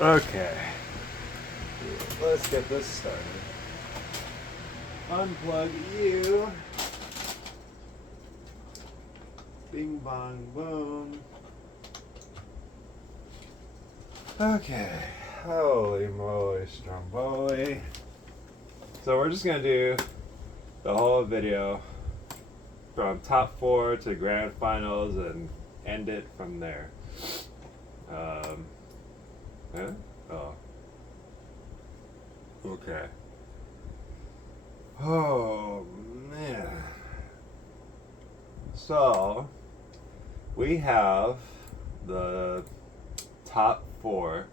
Okay, let's get this started. Unplug you. Bing bong boom. Okay, holy moly stromboli. So we're just gonna do the whole video from top 4 to grand finals and end it from there. Yeah? Oh. Okay. Oh man. So we have the top 4: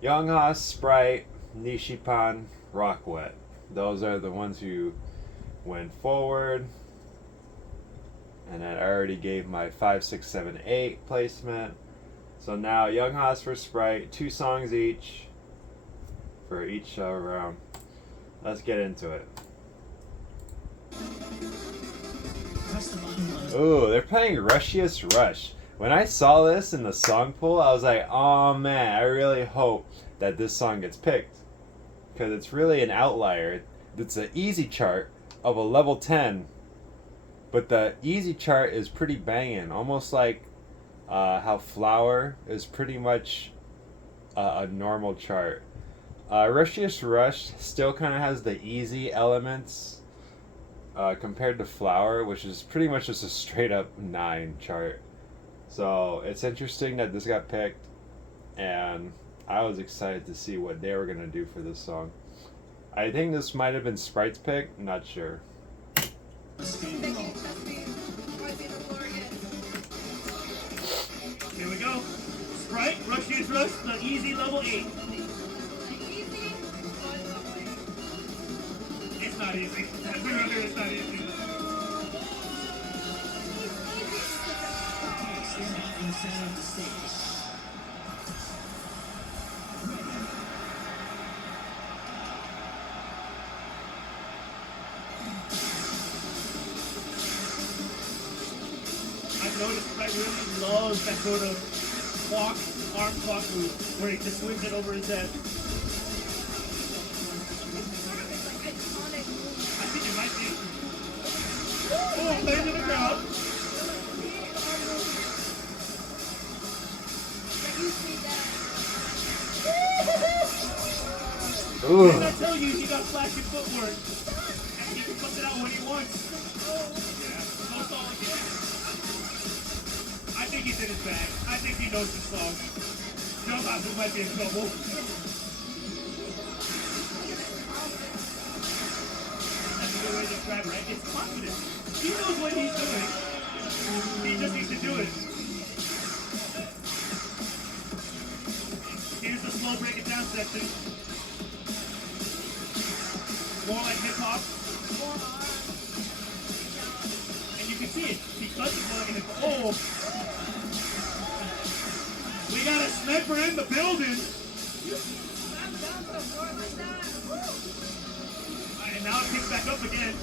Young Sprite, Nishipan, Rockwet. Those are the ones who went forward. And then I already gave my 5, 6, 7, 8 placement. So now Young for Sprite, 2 songs each for each round. Let's get into it. Ooh, they're playing Rushiest Rush. When I saw this in the song pool, I was like, oh man, I really hope that this song gets picked. Because it's really an outlier. It's an easy chart of a level 10. But the easy chart is pretty banging. Almost like how Flower is pretty much a normal chart. Rushiest Rush still kind of has the easy elements compared to Flower, which is pretty much just a straight up 9 chart. So it's interesting that this got picked, and I was excited to see what they were going to do for this song. I think this might have been Sprite's pick, not sure. Here we go. Sprite, Rushiest Rush, the easy level 8. It's not easy. It's not easy. I've noticed Sprite really loves that sort of arm clock move, where he just swings it over his head. I think it might be. Oh, there's in the crowd. Ooh. Didn't I tell you he got flashy footwork? And he can put it out when he wants. Yeah, no solid yet. I think he's in his bag. I think he knows the song. Joe Hopkins might be in trouble. That's the way to describe it, right? It's confidence. He knows what he's doing. He just needs to do it. Here's the slow break it down section. More like hip hop. And you can see it. Because it's more like hip hop. Oh! We got a sniper in the building. And now it picks back up again.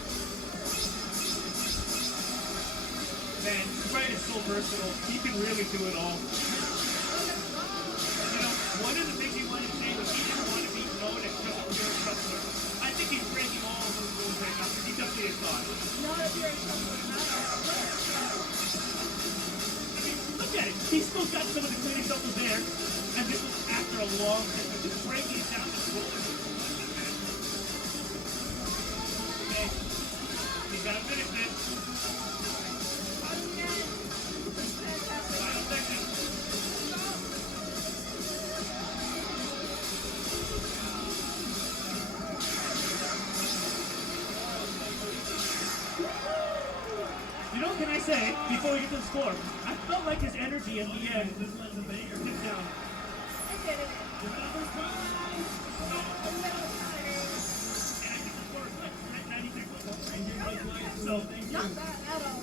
Man, Sprite is so versatile. He can really do it all. You know, one of the things he wanted to say was he didn't want to be known as just a pure shuffler. I think he's breaking all of those rules right now because he definitely is not. Not a pure shuffler. Look at it. He's still got some of the cleaning shuffles there. And this was after a long time. Just breaking it down the roller. Okay. He's got to finish this. Final section. You know, can I say, before we get to the score, I felt like his energy in the end dipped down. So, not bad at all.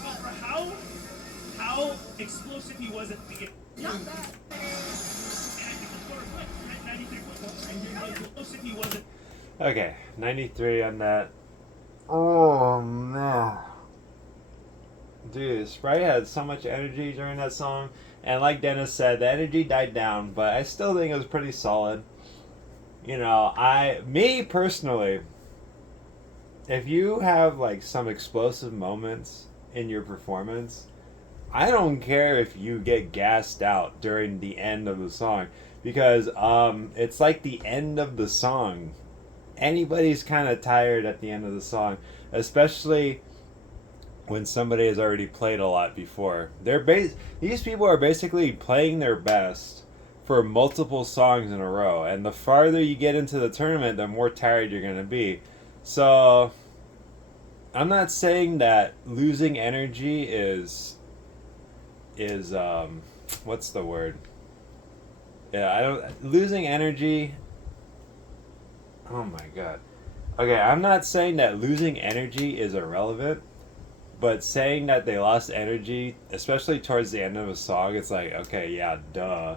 For how explosive he was at the beginning. Not bad. Explosive he was at. Okay, 93 on that. Oh man. Dude, Sprite had so much energy during that song, And like Dennis said, the energy died down, but I still think it was pretty solid. You know, me personally, if you have like some explosive moments in your performance, I don't care if you get gassed out during the end of the song because it's like the end of the song. Anybody's kind of tired at the end of the song, especially when somebody has already played a lot before. These people are basically playing their best for multiple songs in a row, and the farther you get into the tournament, the more tired you're going to be. So, I'm not saying that losing energy is what's the word? Yeah, I don't losing energy. Oh my god. Okay, I'm not saying that losing energy is irrelevant, but saying that they lost energy, especially towards the end of a song, it's like, okay, yeah, duh.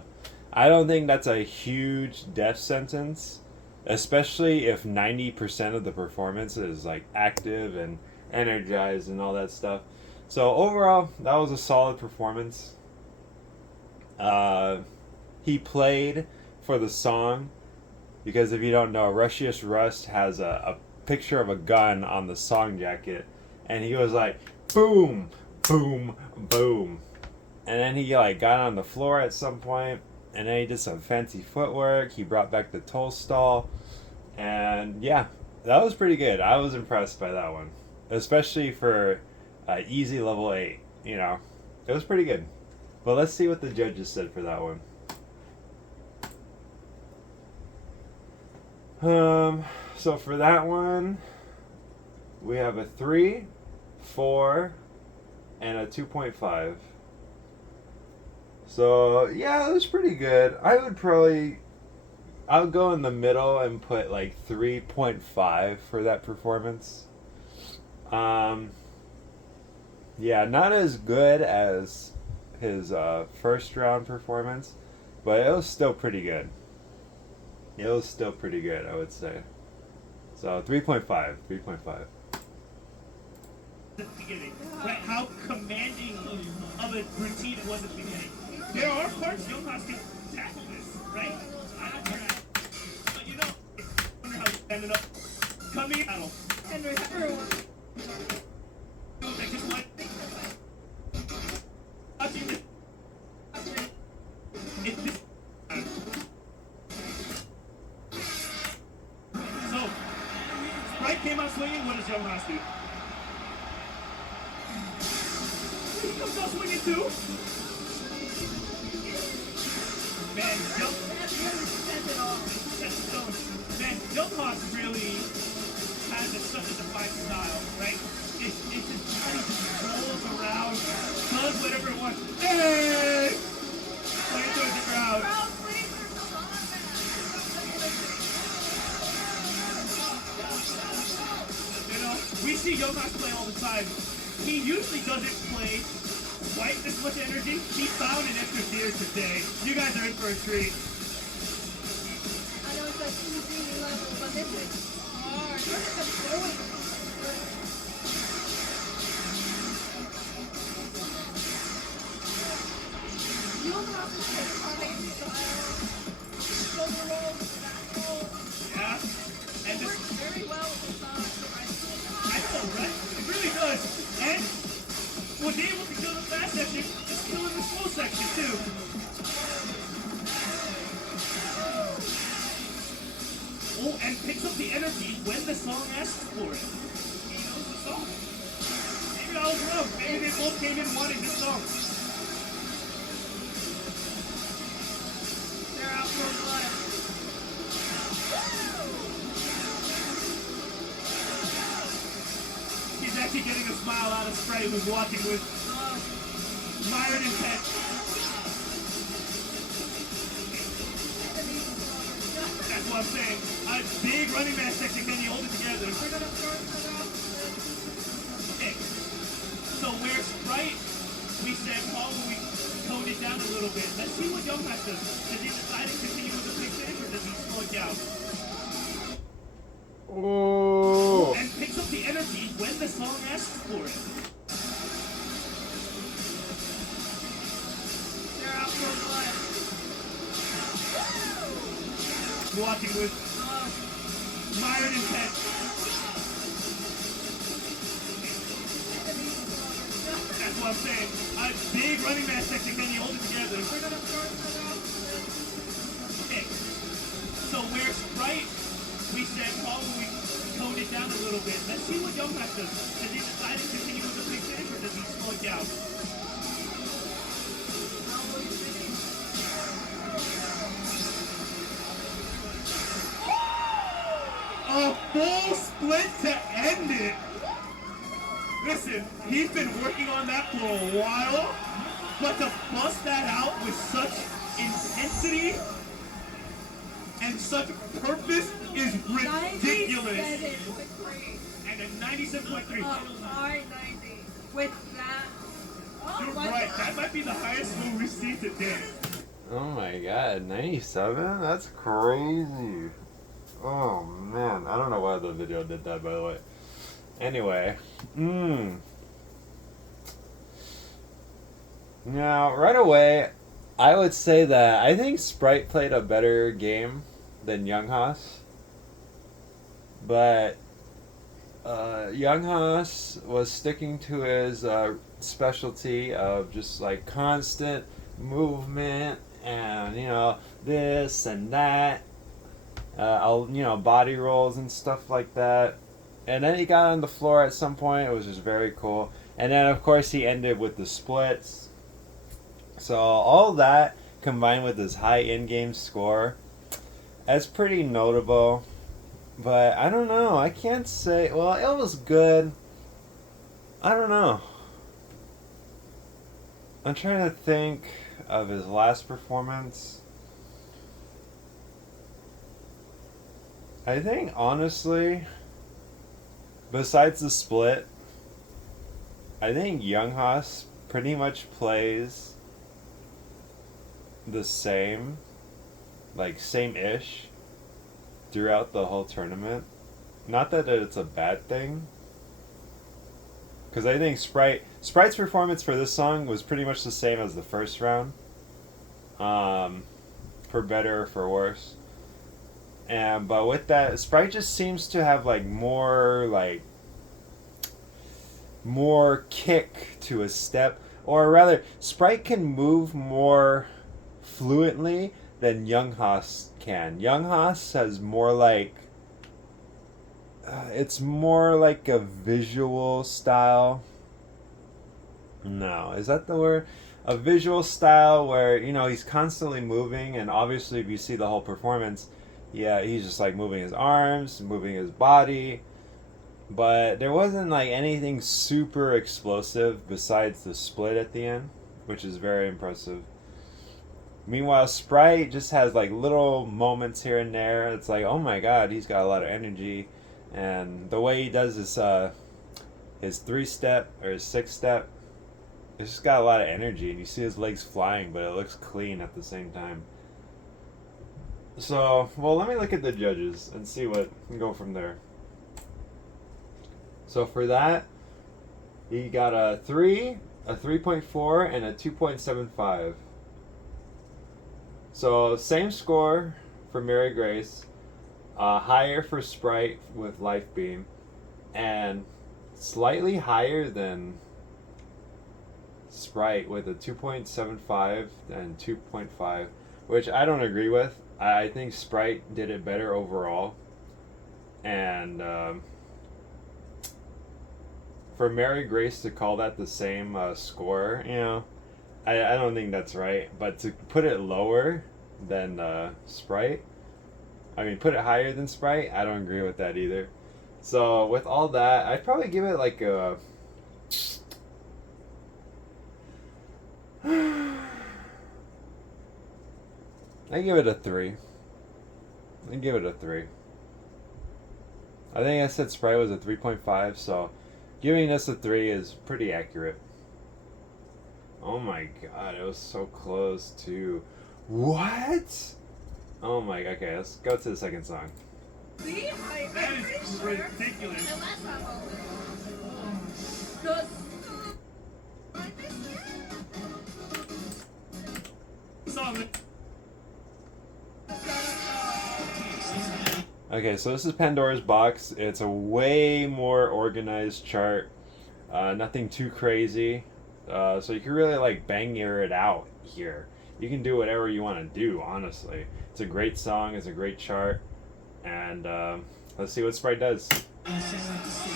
I don't think that's a huge death sentence, especially if 90% of the performance is like active and energized and all that stuff. So overall, that was a solid performance. Uh, he played for the song because if you don't know, Rushius Rust has a picture of a gun on the song jacket, and he was like, boom, boom, boom, and then he like got on the floor at some point, and then he did some fancy footwork. He brought back the toe stall, and yeah, that was pretty good. I was impressed by that one, especially for easy level 8. You know, it was pretty good. But let's see what the judges said for that one. So for that one, we have a 3, 4, and a 2.5. So yeah, it was pretty good. I'll go in the middle and put like 3.5 for that performance. Yeah, not as good as his first round performance, but it was still pretty good. It was still pretty good, I would say. So 3.5, 3.5. The beginning, right? How commanding of a routine it was at the beginning. There are parts you'll have to tackle this, right? I don't care. But you know, I wonder how you ended up coming out. Henry, everyone. Just like watching this. So, Sprite came out swinging. What does Jonas do? He comes out swinging too. Man, Jonas really has such a defined style, right? It just kind of rolls around, does whatever it wants. Hey! Play towards the crowd. You know, we see Jonas play all the time. He usually doesn't play quite this much energy. He found an extra gear today. You guys are in for a treat. I know it's like easy level, but this is hard. Look at the going. You have to take chronic style, shoulder roll, back roll. Yeah. And It works very well with the song. I know, right? It really does. And was able to kill the fast section, just killing the slow section too. Oh, and picks up the energy when the song asks for it. He knows the song. Maybe I was wrong. Maybe they both came in wanting this song. They're out for blood. He's actually getting a smile out of Sprite, who's walking with mired intent. That's what I'm saying. A big running man section, can you hold it together? Okay. So where Sprite, we said, we toned it down a little bit. Let's see what Jonas does. Does he decide to continue with the big finish, or does he slow it down? Oh. And picks up the energy when the song asks for it. They're talking was mired in pen. That's what I'm saying. A big running man section, can you hold it together? Okay. So where Sprite, we said probably toned it down a little bit. Let's see what Young Mac does. Does he decide to continue with the big finish or does he slow it down? A full split to end it. Listen, he's been working on that for a while, but to bust that out with such intensity and such purpose is ridiculous. 97.3. And a 97.3. High 90. With that. Oh, You're what right, the- that might be the highest we'll receive today. Oh my god, 97? That's crazy. Oh man, I don't know why the video did that, by the way. Anyway, now right away, I would say that I think Sprite played a better game than Young Haas, but Young Haas was sticking to his specialty of just like constant movement and this and that, body rolls and stuff like that. And then he got on the floor at some point. It was just very cool. And then, of course, he ended with the splits. So all that combined with his high in-game score, that's pretty notable. But I don't know. I can't say. Well, it was good. I don't know. I'm trying to think of his last performance. I think, honestly, besides the split, I think Young Haas pretty much plays the same, like same-ish, throughout the whole tournament. Not that it's a bad thing, because I think Sprite's performance for this song was pretty much the same as the first round, for better or for worse. But with that, Sprite just seems to have more kick to his step, or rather, Sprite can move more fluently than Young Haas can. Young Haas has more it's more like a visual style. No, is that the word? A visual style where he's constantly moving, and obviously if you see the whole performance, yeah, he's just like moving his arms, moving his body, but there wasn't like anything super explosive besides the split at the end, which is very impressive. Meanwhile, Sprite just has like little moments here and there. It's like, oh my god, he's got a lot of energy, and the way he does his 3-step or his 6-step, it's just got a lot of energy, and you see his legs flying, but it looks clean at the same time. So, well, let me look at the judges and see what can go from there. So for that, he got a 3, a 3.4, and a 2.75. So same score for Mary Grace, higher for Sprite with Life Beam, and slightly higher than Sprite with a 2.75 and 2.5, which I don't agree with. I think Sprite did it better overall. And for Mary Grace to call that the same score, I don't think that's right. But to put it lower than Sprite, put it higher than Sprite, I don't agree with that either. So with all that, I'd probably give it like a... I give it a 3. I give it a 3. I think I said Sprite was a 3.5, so giving this a 3 is pretty accurate. Oh my god, it was so close too. What? Oh my, okay, let's go to the second song. See? That is ridiculous. And let's have a... Song. Okay, so this is Pandora's Box. It's a way more organized chart. Nothing too crazy. So you can really like it out here. You can do whatever you want to do, honestly. It's a great song, it's a great chart. And let's see what Sprite does.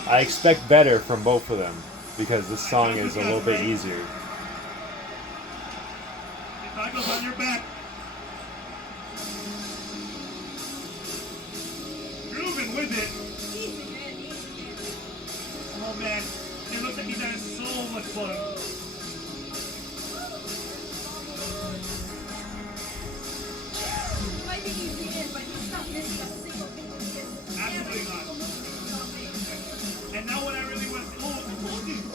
I expect better from both of them because this song is a little bit easier. Tacos on your back. Grooving with it. Easy, man. Easy, man. Oh man, it looks like he's having so much fun. It might be easy in, but he's not missing a single thing with his. Absolutely not. And now what I really want to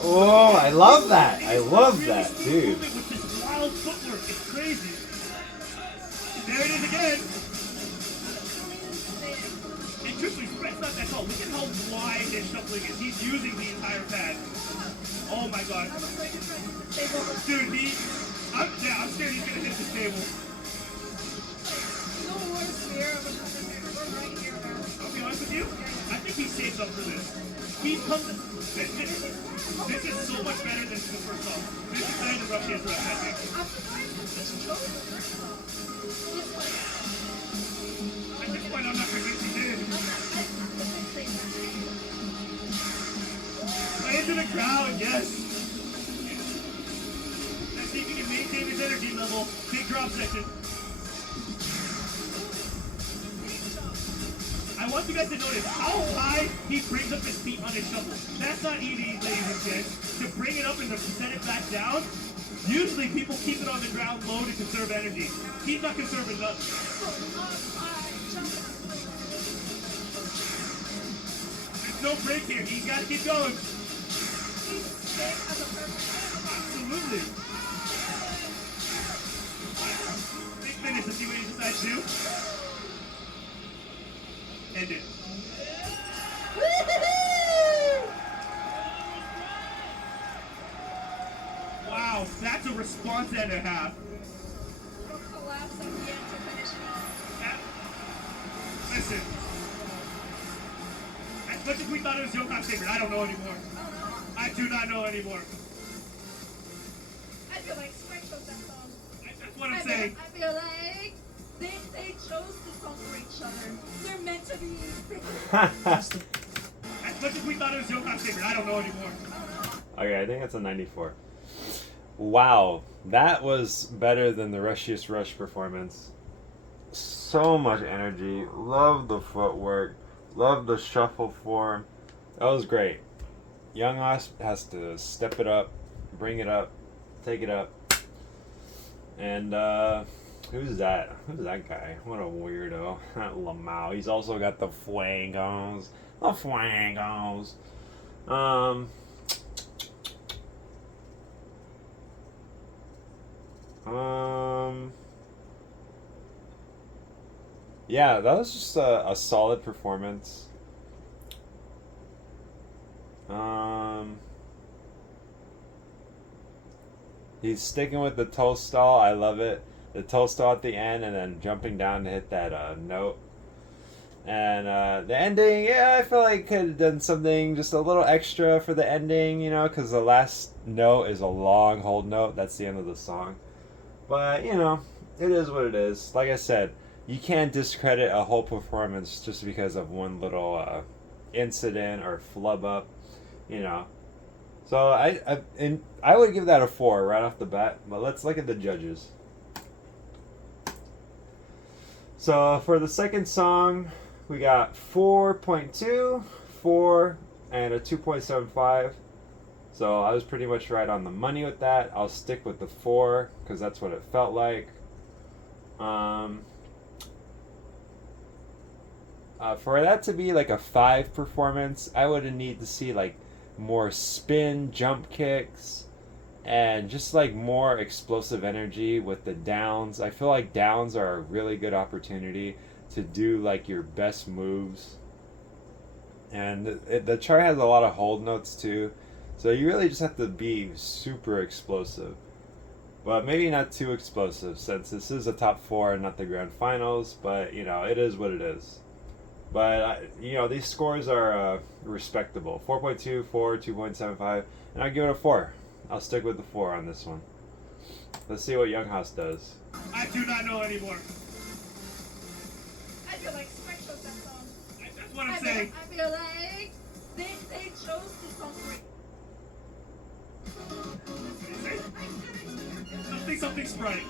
Oh, I love that. I love that, dude. With this wild footwork, it's crazy. There it is again. And truthfully, Spread's not that tall. Look at how wide his shuffling is. He's using the entire pad. Oh my god. Dude, I'm scared he's gonna hit the table. No worse fear of another man. We're right here, man. I'll be honest with you, I think he saves up for this. He's come to, this is so much better than the first song. This is better than Russia's Rush, I think. I'm surprised that he chose the first song. At this point, I'm not convinced he did. Play into the crowd, yes. Let's see if he can maintain his energy level. Big drop section. I want you guys to notice how high he brings up his feet on his shuffle. That's not easy, ladies and gents. To bring it up and to set it back down, usually people keep it on the ground low to conserve energy. He's not conserving enough. There's no break here. He's got to keep going. Absolutely. Big finish. Let's see what he decides to do. End it. Wow, that's a response and a half. Collapse at the end to finish it off. Listen. As much as we thought it was Jokan's favorite, I don't know anymore. I do not know anymore. I feel like Sprite chose that song. That's what I'm saying. I feel like they chose the song for each other. They're meant to be. As much as we thought it was Jokan's favorite, I don't know anymore. Okay, I think it's a 94. Wow, that was better than the Rushiest Rush performance. So much energy. Love the footwork. Love the shuffle form. That was great. Young Os has to step it up, bring it up, take it up. And who's that? Who's that guy? What a weirdo. Lamau. He's also got the fuegos. The fuegos. Yeah, that was just a solid performance. He's sticking with the toe stall. I love it. The toe stall at the end and then jumping down to hit that note. And the ending, yeah, I feel like could have done something just a little extra for the ending, you know, because the last note is a long hold note. That's the end of the song. But, you know, it is what it is. Like I said, you can't discredit a whole performance just because of one little incident or flub up, you know. So I would give that a 4 right off the bat. But let's look at the judges. So for the second song, we got 4.2, 4, and a 2.75. So I was pretty much right on the money with that. I'll stick with the 4 because that's what it felt like. For that to be like a 5 performance, I would need to see like more spin, jump kicks, and just like more explosive energy with the downs. I feel like downs are a really good opportunity to do like your best moves. And the chart has a lot of hold notes too. So you really just have to be super explosive. But maybe not too explosive since this is a top 4 and not the grand finals. But, you know, it is what it is. But these scores are respectable. 4.2, 4, 2.75, and I give it a 4. I'll stick with the 4 on this one. Let's see what Young Haas does. I do not know anymore. I feel like Sprite chose that song. That's what I'm saying. I feel like they chose this song for Something Sprite.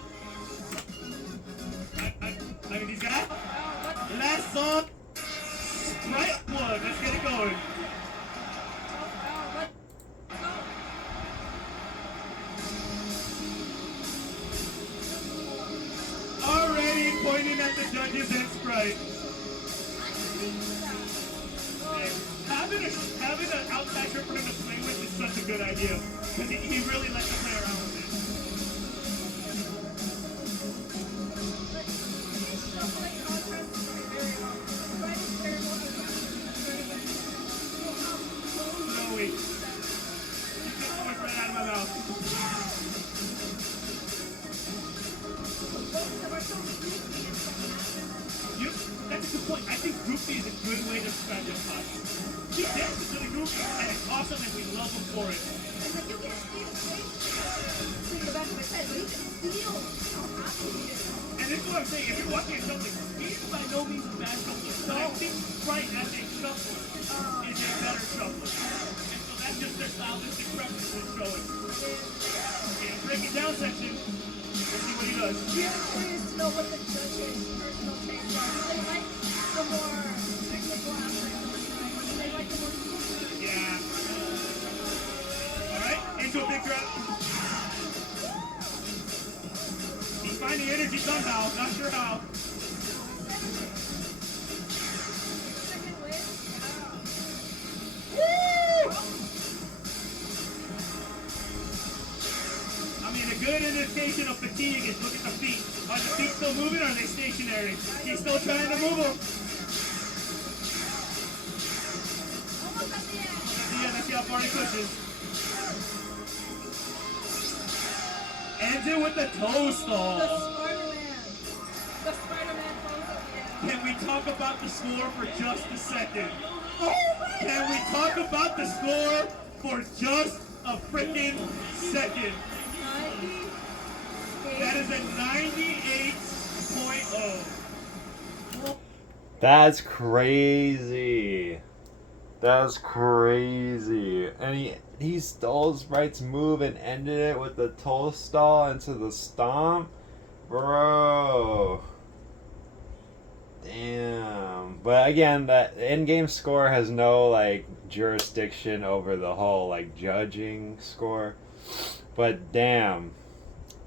I mean, he's got last song. Sprite one. Let's get it going. Already pointing at the judges and Sprite. Having an outsider for him to play with is such a good idea. Because he really likes to play around with it. No, wait. You took the word right out of my mouth. That's a good point. I think groupie is a good way to describe your class. He dances to the groupie, and it's awesome, and we love him for it. And like you can see the face in the back of his head, but you can feel how happy he is. And this is what I'm saying. If you're watching a shuffling, he's by no means a bad shuffler. But I think Sprite as a shuffler is a better shuffler. And so that's just their stylistic preferences showing. In the break it down section, let's see what he does. We are curious to know what the judges' personal tastes are. Do they like the more technical aspects of the song, or do they like the more cool? Yeah. All right, into a big drop. He's finding energy somehow, not sure how. Second wave? Woo! I mean, a good indication of fatigue is look at the feet. Are the feet still moving or are they stationary? He's still trying to move them. Almost at the end. Let's see how far he pushes. Ends it with the toe The stall. Spider-Man. The Spider-Man pose at the end. Can we talk about the score for just a second? Oh my Can we talk about the score for just a freaking second? 98. That is a 98.0. That's crazy. That's crazy. And he stole Sprite's move and ended it with the toe stall into the stomp. Bro. Damn. But again, that in-game score has no like jurisdiction over the whole like judging score. But damn.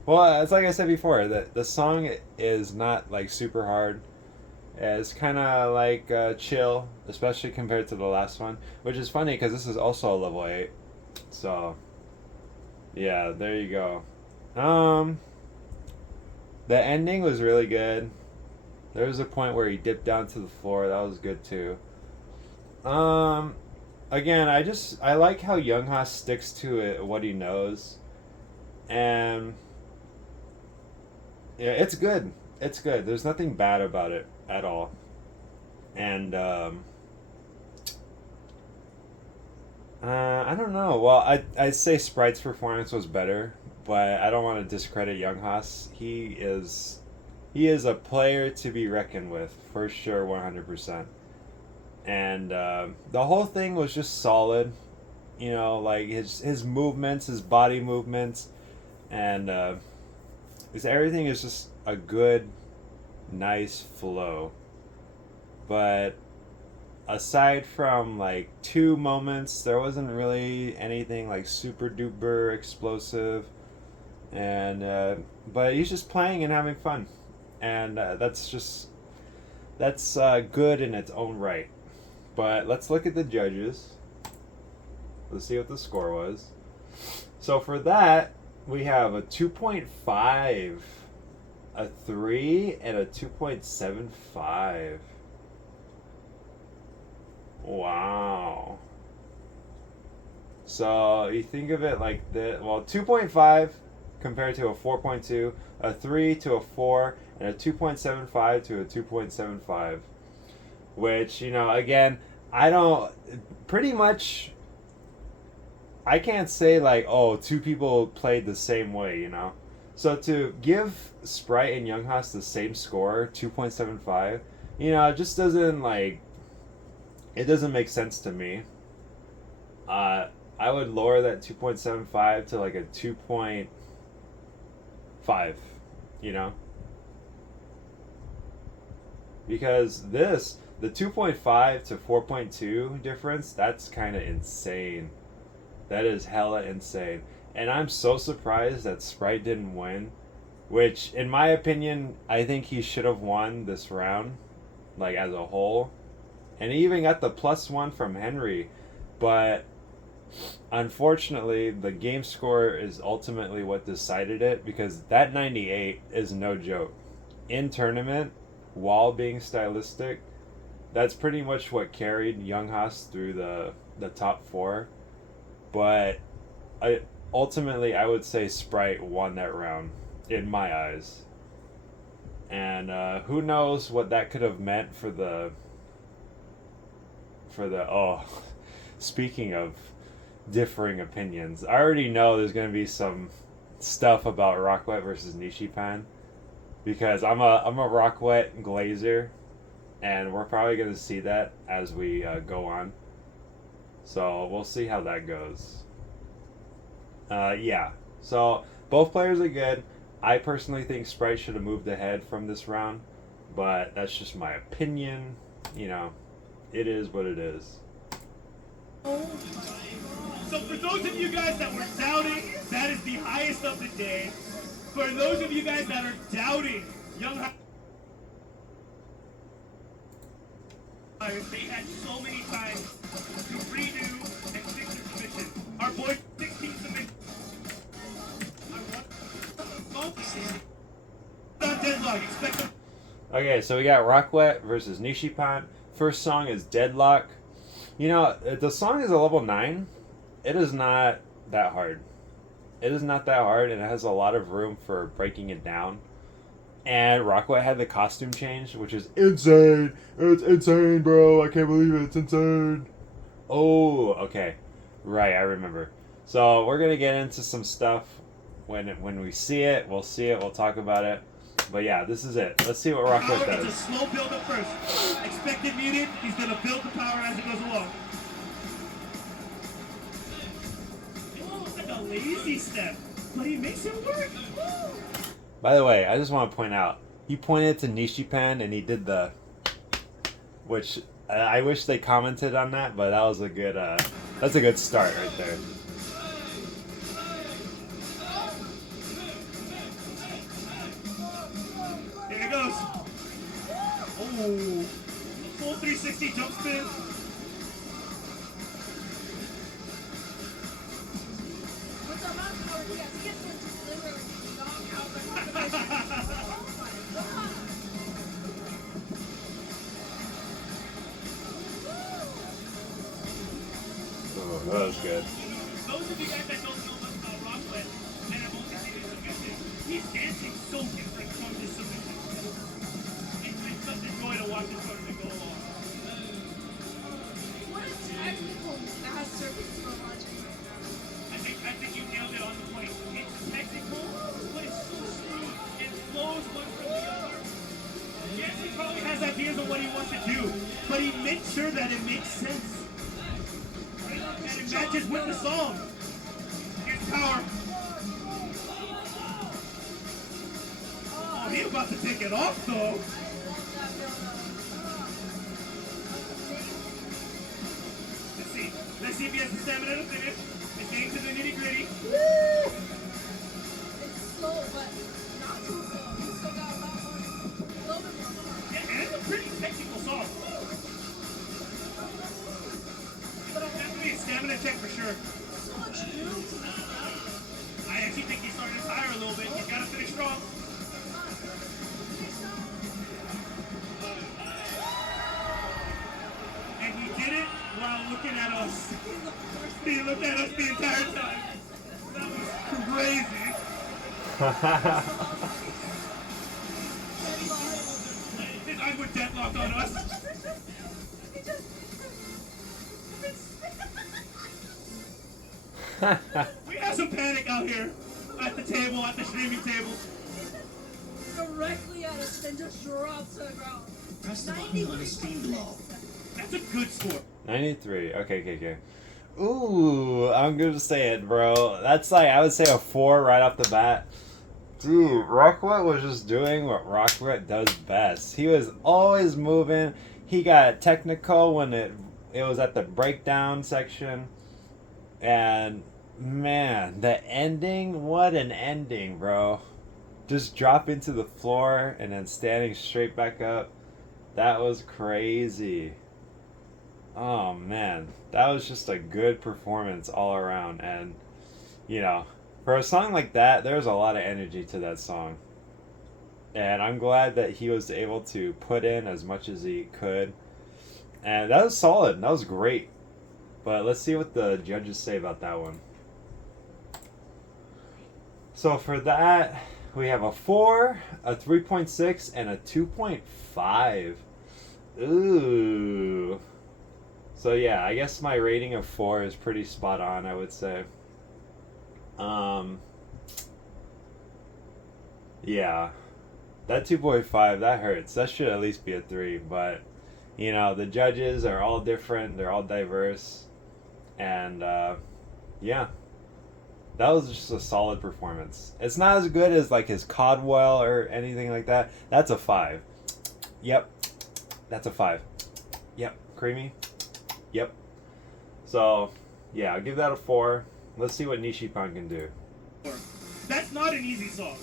Well, it's like I said before, the song is not like super hard. It's kind of like chill, especially compared to the last one, which is funny because this is also a level 8. So, yeah, there you go. The ending was really good. There was a point where he dipped down to the floor. That was good too. Again, I like how Young Haas sticks to it, what he knows, and yeah, it's good. It's good. There's nothing bad about it at all. And I don't know. Well, I'd say Sprite's performance was better, but I don't want to discredit Young Haas. He is a player to be reckoned with for sure, 100%. And the whole thing was just solid. You know, like his movements, his body movements, and everything is just a good, nice flow. But aside from like 2 moments, there wasn't really anything like super duper explosive. And but he's just playing and having fun, and that's good in its own right. But let's look at the judges. Let's see what the score was. So for that, we have a 2.5, a 3, and a 2.75. Wow. So you think of it like that. Well, 2.5 compared to a 4.2, a 3 to a 4, and a 2.75 to a 2.75. which, you know, again, I don't pretty much I can't say like, oh, two people played the same way, you know. So to give Sprite and Younghas the same score, 2.75, you know, it just doesn't like it doesn't make sense to me. I would lower that 2.75 to like a 2.5, you know? Because the 2.5 to 4.2 difference, that's kind of insane. That is hella insane. And I'm so surprised that Sprite didn't win, which, in my opinion, I think he should have won this round, like as a whole. And he even got the +1 from Henry, but unfortunately, the game score is ultimately what decided it because that 98 is no joke. In tournament, while being stylistic, that's pretty much what carried Younghas through the top four. But ultimately, I would say Sprite won that round, in my eyes. And who knows what that could have meant for the oh, speaking of differing opinions, I already know there's gonna be some stuff about Rockwet versus Nishipan because I'm a Rockwet glazer, and we're probably gonna see that as we go on. So we'll see how that goes. Yeah. So both players are good. I personally think Sprite should have moved ahead from this round, but that's just my opinion. You know, it is what it is. So for those of you guys that were doubting, that is the highest of the day. For those of you guys that are doubting Young they had so many times to redo and fix the submission. Our boy 16 submission. Deadlock. Expect them. Okay, so we got Rockwet versus Nishipan. First song is Deadlock. You know, the song is a level 9. It is not that hard. It is not that hard, and it has a lot of room for breaking it down. And Rockwet had the costume change, which is insane. It's insane, bro. I can't believe it. It's insane. Oh, okay. Right, I remember. So we're going to get into some stuff. When we see it, we'll see it. We'll talk about it. But yeah, this is it. Let's see what Rockwet does. It's a slow build up first. Expected muted. He's going to build the power as it goes along. It's like a lazy step, but he makes it work. By the way, I just want to point out, he pointed to Nishipan and he did the, which I wish they commented on that, but that was a good, that's a good start right there. There it goes. Oh, full 360 jump spin. With the amount of power he has, he gets to literally knock out the competition. Oh my god. Oh, that was good. Those of you guys that don't know much about Rockwet and have only seen his submission, he's dancing so different from his submission. It's such a joy to watch this tournament go along. What a technical masterpiece we're watching right now. I think you nailed it on the point. It's technical, but it's so smooth. It flows one from the other. Yes, he probably has ideas of what he wants to do, but he makes sure that it makes sense. And it matches with the song. Here's power. Oh, he's about to take it off though. Let's see. Let's see if he has the stamina to finish. It's getting to the nitty gritty. It's slow, but not too slow. He's still got a lot more, a little bit more power. Yeah, and it's a pretty technical song. Definitely a stamina check for sure. So much new to this stuff. I actually think he started higher a little bit. He's got to finish strong. And he did it while looking at us. He looked at us the entire time. That was crazy. His eyes were deadlocked on us. We have some panic out here at the table, at the streaming table. Directly at us and just drops to the ground. Press the button on the steam blow. That's a good score. 93. Okay. Ooh, I'm gonna say it, bro. That's like, I would say a 4 right off the bat. Dude, Rockwet was just doing what Rockwet does best. He was always moving. He got technical when it was at the breakdown section. And man, the ending, what an ending, bro. Just dropping to the floor and then standing straight back up. That was crazy. Oh man, that was just a good performance all around. And you know, for a song like that, there's a lot of energy to that song. And I'm glad that he was able to put in as much as he could. And that was solid. That was great. But let's see what the judges say about that one. So for that, we have a 4, a 3.6, and a 2.5. Ooh. So yeah, I guess my rating of 4 is pretty spot on, I would say. Yeah. That 2.5, that hurts. That should at least be a 3, but you know, the judges are all different, they're all diverse. And yeah. That was just a solid performance. It's not as good as like his Codwell or anything like that. That's a 5. Yep. That's a 5. Yep. Creamy. Yep. So, yeah, I'll give that a 4. Let's see what Nishipan can do. That's not an easy song.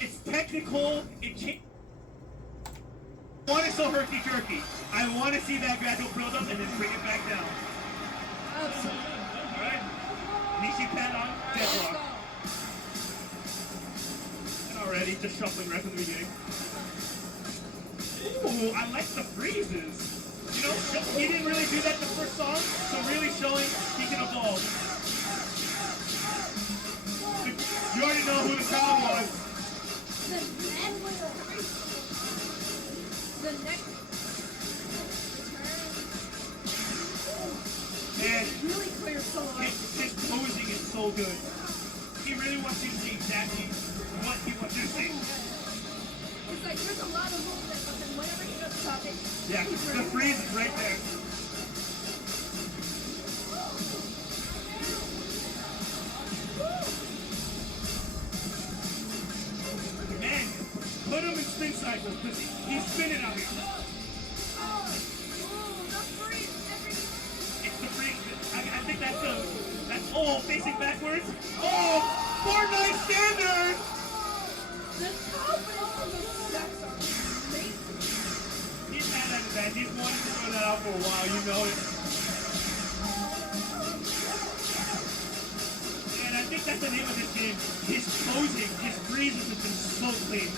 It's technical. I want it so herky-jerky. I want to see that gradual build-up and then bring it back down. Absolutely. All right? Nishipan on Deadlock. And already just shuffling right from the beginning. Ooh, I like the freezes. You know, he didn't really do that the first song, so really showing he can evolve. You already know who the crowd was. The next Man, really clear solo. his posing is so good. He really wants you to see exactly what he wants you to see. It's like there's a lot of movement, but then whenever he does something, Yeah, the freeze is right there. Man, put him in spin cycles because he's spinning out here. It's the freeze. I think that's oh, facing backwards. Oh, Fortnite standard. the confidence of the sex are amazing. He's had that advantage. He's wanted to throw that out for a while, you know it. And I think that's the name of this game. His posing, his freezes have been so clean.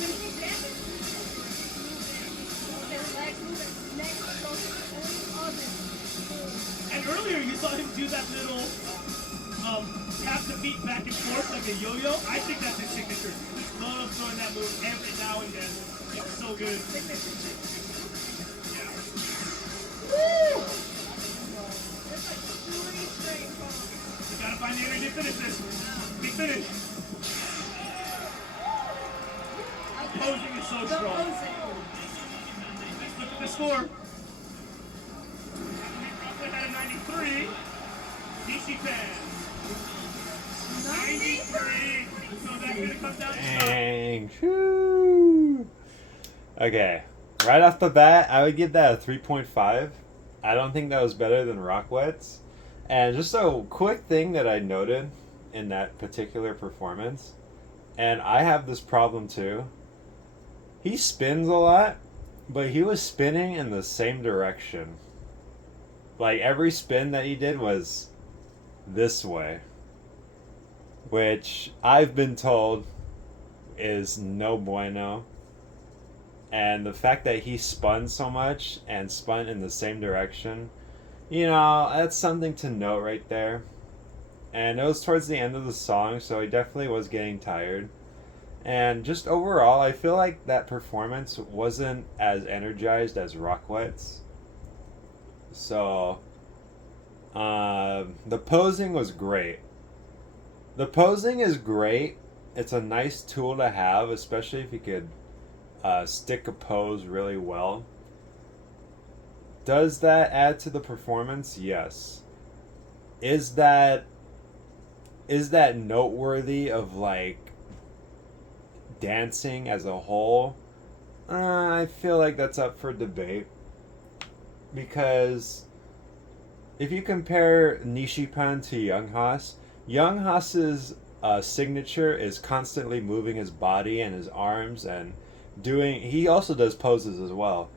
When he dances, his legs move, his neck goes only And earlier you saw him do that little tap the feet back and forth like a yo-yo. I think that's his signature. He loves throwing that move every now and then. It's so good. Yeah. Woo! It's like 3 straight songs. You gotta find the energy to finish this. Big finish. Posing is so The strong. posing. Let's look at the score. Rockland had a 93. DC Fan. 93. So that's gonna come down to Dang. Whew. Okay. Right off the bat, I would give that a 3.5. I don't think that was better than Rockwet's. And just a quick thing that I noted in that particular performance, and I have this problem too. He spins a lot, but he was spinning in the same direction. Like every spin that he did was this way, which I've been told is no bueno. And the fact that he spun so much and spun in the same direction, you know, that's something to note right there. And it was towards the end of the song, so he definitely was getting tired. And just overall, I feel like that performance wasn't as energized as Rockwet's. So, the posing was great. The posing is great. It's a nice tool to have, especially if you could stick a pose really well. Does that add to the performance? Yes. Is that noteworthy of like dancing as a whole? I feel like that's up for debate because if you compare Nishipan to Young Haas's signature is constantly moving his body and his arms and doing. He also does poses as well.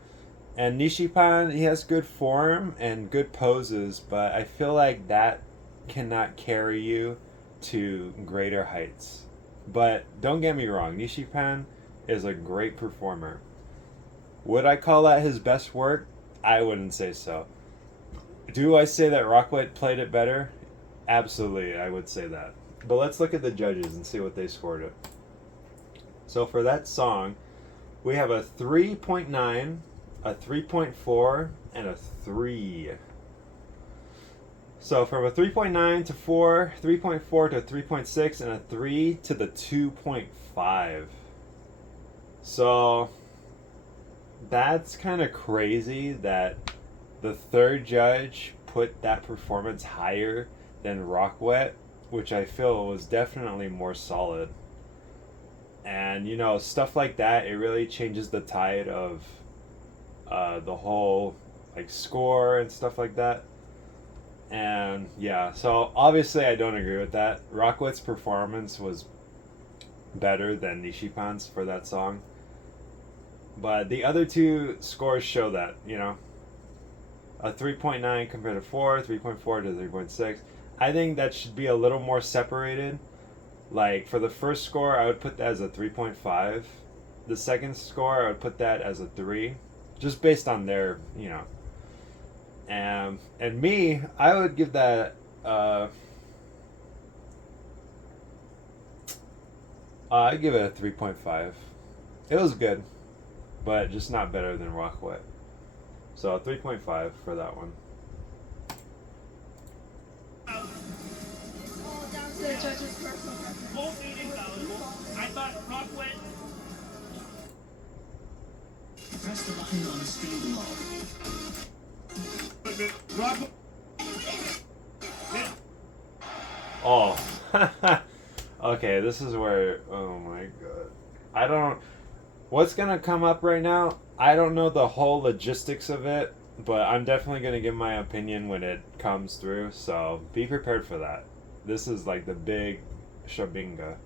And Nishipan, he has good form and good poses, but I feel like that cannot carry you to greater heights. But don't get me wrong, Nishipan is a great performer. Would I call that his best work? I wouldn't say so. Do I say that Rockwet played it better? Absolutely, I would say that. But let's look at the judges and see what they scored it. So for that song, we have a 3.9, a 3.4, and a 3. So from a 3.9 to 4, 3.4 to 3.6, and a 3 to the 2.5. So that's kind of crazy that the third judge put that performance higher than Rockwet, which I feel was definitely more solid. And you know, stuff like that, it really changes the tide of the whole like score and stuff like that. And yeah, so obviously I don't agree with that. Rockwet's performance was better than Nishipan's for that song. But the other two scores show that, you know. A 3.9 compared to 4, 3.4 to 3.6. I think that should be a little more separated. Like for the first score, I would put that as a 3.5. The second score, I would put that as a 3. Just based on their, you know. And me, I would give that I'd give it a 3.5. It was good, but just not better than Rockwet. So 3.5 for that one. All down to the judge's personal preference. Both made it valuable. I thought Rockwet. Press the button on the speed log. Rockwet. Oh. Okay, this is where, oh my god. I don't, what's gonna come up right now, I don't know the whole logistics of it, but I'm definitely gonna give my opinion when it comes through, so be prepared for that. This is like the big shabinga.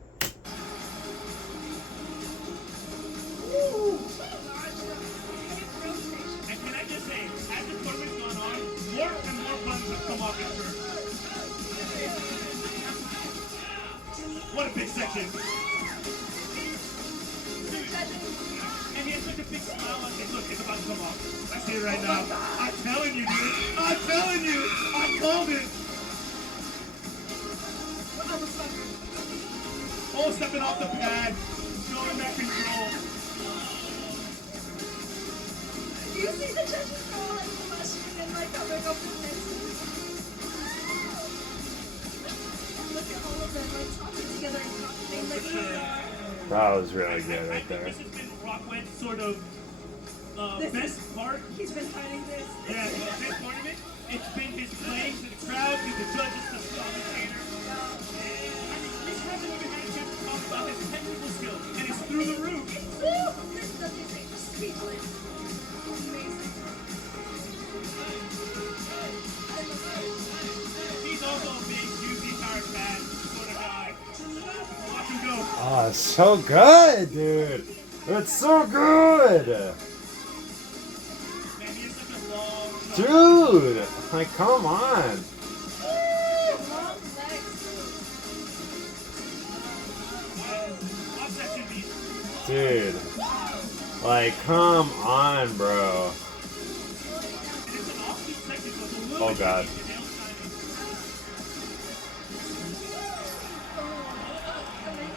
And can I just say, as the tournament's gone on, more and more buttons have come off his shirt. What a big section. And he has such a big smile on his look, it's about to come off. I see it right now. I'm telling you, dude. I'm telling you. I called it. Oh, stepping off the pad. Showing that control. Do you see the judges go like flushing and like coming up with this? Look at all of them like talking together and talking like they are. That was really good I right think there. this has been Rockwet's sort of This best part. He's been hiding this. Yeah, this tournament, it's been his playing to the crowd, to the judges, to the commentator. This hasn't even had a chance to talk about his technical skill, and it's through the roof. This is the music, speechless. Amazing. He's also a big, huge guitar fan sort of guy. Watch him go. Oh, it's so good, dude. It's so good. Man, he has such a long Dude, like, come on. Long legs. off section beat. Dude. Like, come on, bro. And it's an off-beat section, so it's a little Oh, bit God. tricky, the nail timing.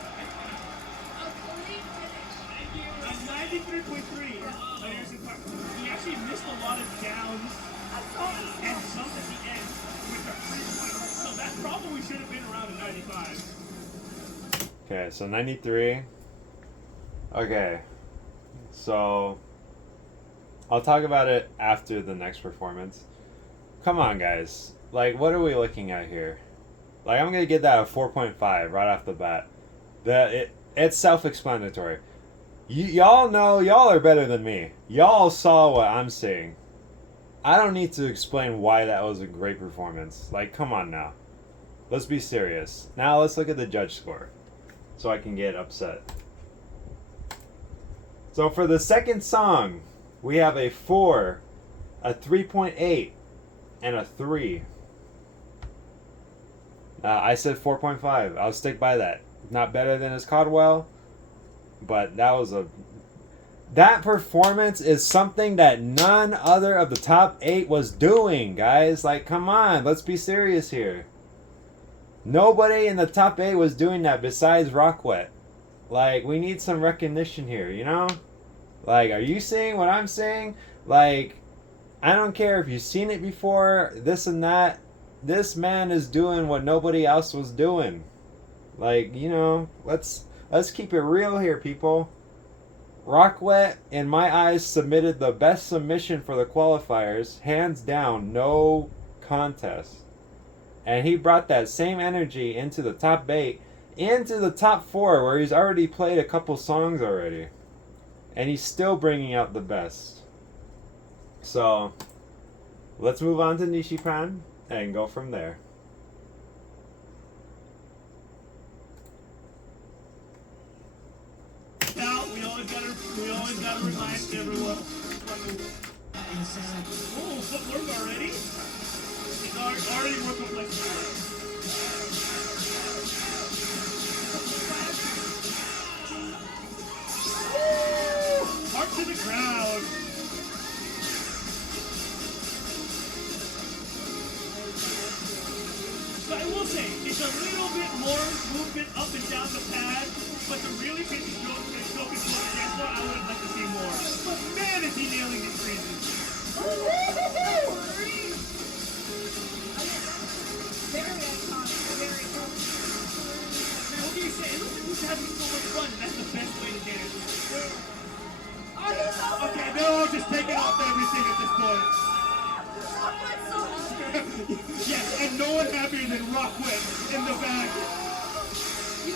Okay, so 93. Okay, so I'll talk about it after the next performance. Come on, guys. Like, what are we looking at here? Like, I'm gonna give that a 4.5 right off the bat. It's self-explanatory. Y'all know, y'all are better than me. Y'all saw what I'm seeing. I don't need to explain why that was a great performance. Like, come on now. Let's be serious. Now let's look at the judge score, so I can get upset. So for the second song, we have a 4, a 3.8, and a 3. I said 4.5. I'll stick by that. Not better than his Caldwell, but that performance is something that none other of the top 8 was doing, guys. Like, come on, let's be serious here. Nobody in the top 8 was doing that besides Rockwet. Like, we need some recognition here, you know? Like, are you seeing what I'm seeing? Like, I don't care if you've seen it before, this and that. This man is doing what nobody else was doing. Like, you know, let's keep it real here, people. Rockwet, in my eyes, submitted the best submission for the qualifiers, hands down, no contest. And he brought that same energy into the top 8, into the top 4, where he's already played a couple songs already. And he's still bringing out the best. So, let's move on to Nishipan and go from there. Now, we always gotta remind everyone. Oh, footwork already? It's already more complex. Heart to the crowd. So I will say, it's a little bit more movement up and down the pad, but to really get the stroke control of the dance floor, I would have liked to see more. But man, is he nailing his freezes. Very iconic. Very iconic. Man, what can you say? It looks like he's having so much fun, and that's the best way to dance. Oh, he's over Okay, they're all just taking off everything at this point. Rockwet's so happy. Yes, and no one happier than Rockwet in the back.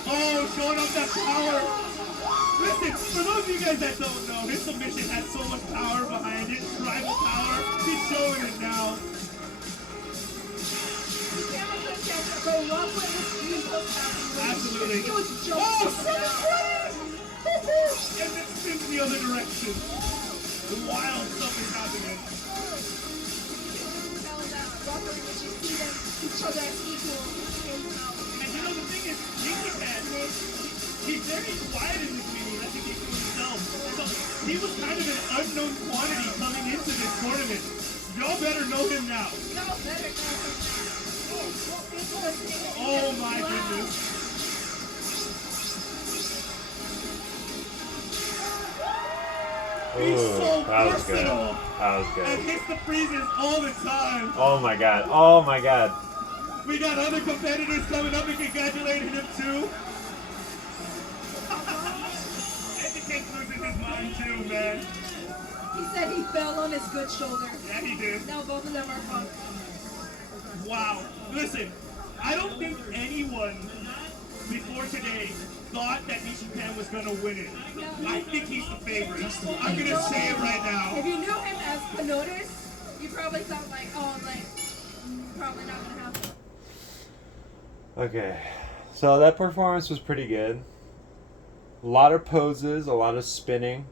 Oh, showing off that power. Listen, for those of you guys that don't know, his submission had so much power behind it, tribal power. He's showing it now. The camera couldn't catch it, but Rockwet was happy. Absolutely. He was Oh, jumping so around. And then spins the other direction. Wild stuff is happening. Rockwet, when you see them, each other as equal. And you know the thing is, he's very quiet in this meeting, letting it to himself. So he was kind of an unknown quantity coming into this tournament. Y'all better know him now. No, better know. Oh my goodness. He's so that was good. versatile That was and good. hits the freezes all the time. Oh my god. Oh my god. We got other competitors coming up and congratulating him too. And the kid's losing his mind too, man. He said he fell on his good shoulder. Yeah, he did. Now both of them are fucked. Wow. Listen, I don't think anyone before today thought that Nishipan was going to win it. I think he's the favorite. I'm going to say it right now. If you knew him as Panotis, you probably thought like, oh, like, probably not gonna happen. Okay. So that performance was pretty good. A lot of poses, a lot of spinning.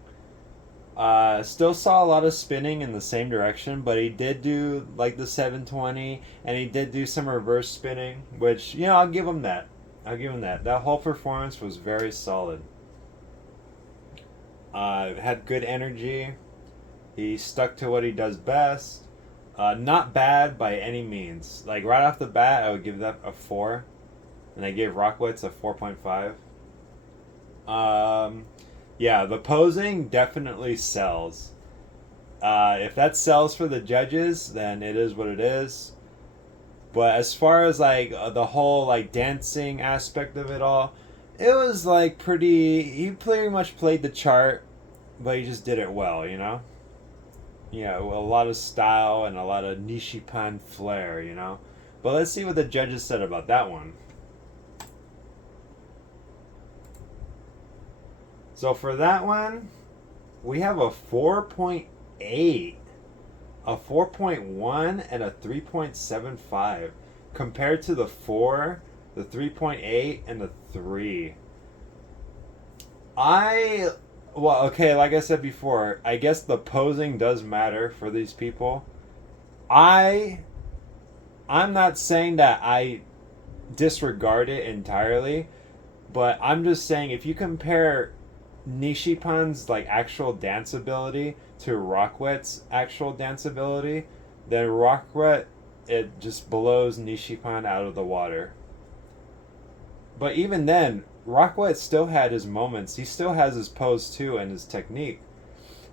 Still saw a lot of spinning in the same direction, but he did do like the 720, and he did do some reverse spinning, which, you know, I'll give him that. I'll give him that. That whole performance was very solid. Had good energy. He stuck to what he does best. Not bad by any means. Like, right off the bat, I would give that a 4. And I gave Rockwitz a 4.5. Yeah, the posing definitely sells. If that sells for the judges, then it is what it is. But as far as like the whole like dancing aspect of it all, It was like pretty. He pretty much played the chart, but he just did it well, you know. Yeah, a lot of style and a lot of Nishipan flair, you know. But let's see what the judges said about that one. So for that one, we have a 4.8, a 4.1, and a 3.75 compared to the 4, the 3.8, and the 3. Well, okay, like I said before, I guess the posing does matter for these people. I I'm not saying that I disregard it entirely, but I'm just saying if you compare Nishipan's like actual dance ability to Rockwet's actual dance ability, then Rockwet it just blows Nishipan out of the water. But even then, Rockwet still had his moments. He still has his pose too and his technique.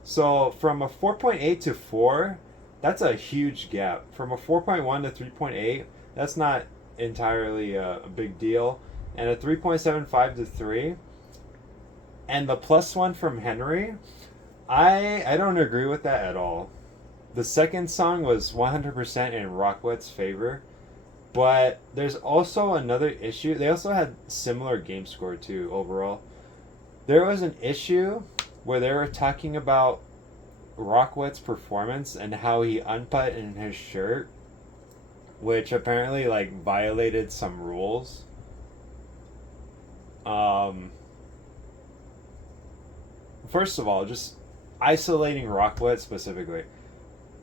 So from a 4.8 to 4, that's a huge gap. From a 4.1 to 3.8, that's not entirely a big deal. And a 3.75 to 3. And the plus one from Henry, I don't agree with that at all. The second song was 100% in Rockwet's favor. But there's also another issue. They also had similar game score too overall. There was an issue where they were talking about Rockwet's performance and how he unbuttoned his shirt, which apparently like violated some rules. Um, First of all, just isolating Rockwet specifically.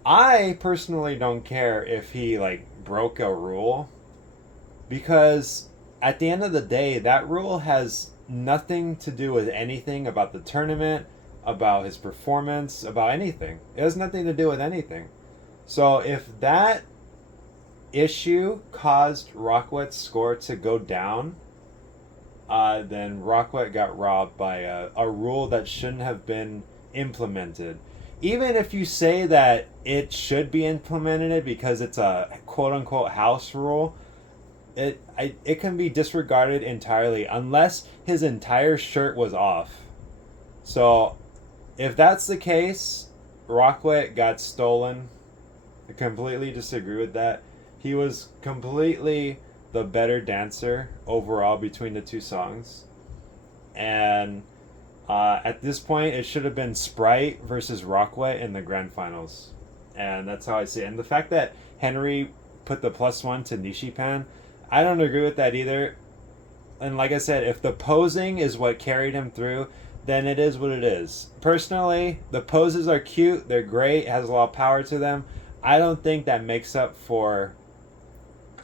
I personally don't care if he like broke a rule because at the end of the day, that rule has nothing to do with anything about the tournament, about his performance, about anything. It has nothing to do with anything. So if that issue caused Rockwet's score to go down, then Rockwet got robbed by a rule that shouldn't have been implemented. Even if you say that it should be implemented because it's a quote unquote house rule, it can be disregarded entirely unless his entire shirt was off. So if that's the case, Rockwet got stolen. I completely disagree with that. He was completely the better dancer overall between the two songs. And at this point, it should have been Sprite versus Rockwet in the grand finals. And that's how I see it. And the fact that Henry put the plus one to Nishipan, I don't agree with that either. And like I said, if the posing is what carried him through, then it is what it is. Personally, the poses are cute, they're great, has a lot of power to them. I don't think that makes up for,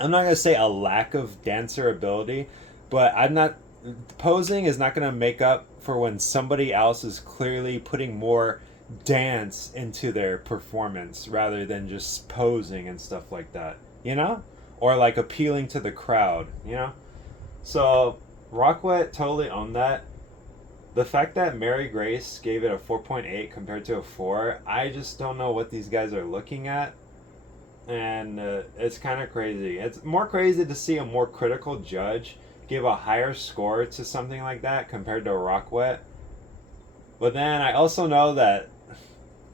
I'm not going to say a lack of dancer ability, but posing is not going to make up for when somebody else is clearly putting more dance into their performance rather than just posing and stuff like that, you know? Or like appealing to the crowd, you know? So Rockwet totally owned that. The fact that Mary Grace gave it a 4.8 compared to a 4, I just don't know what these guys are looking at. And it's kind of crazy. It's more crazy to see a more critical judge give a higher score to something like that compared to Rockwet. But then I also know that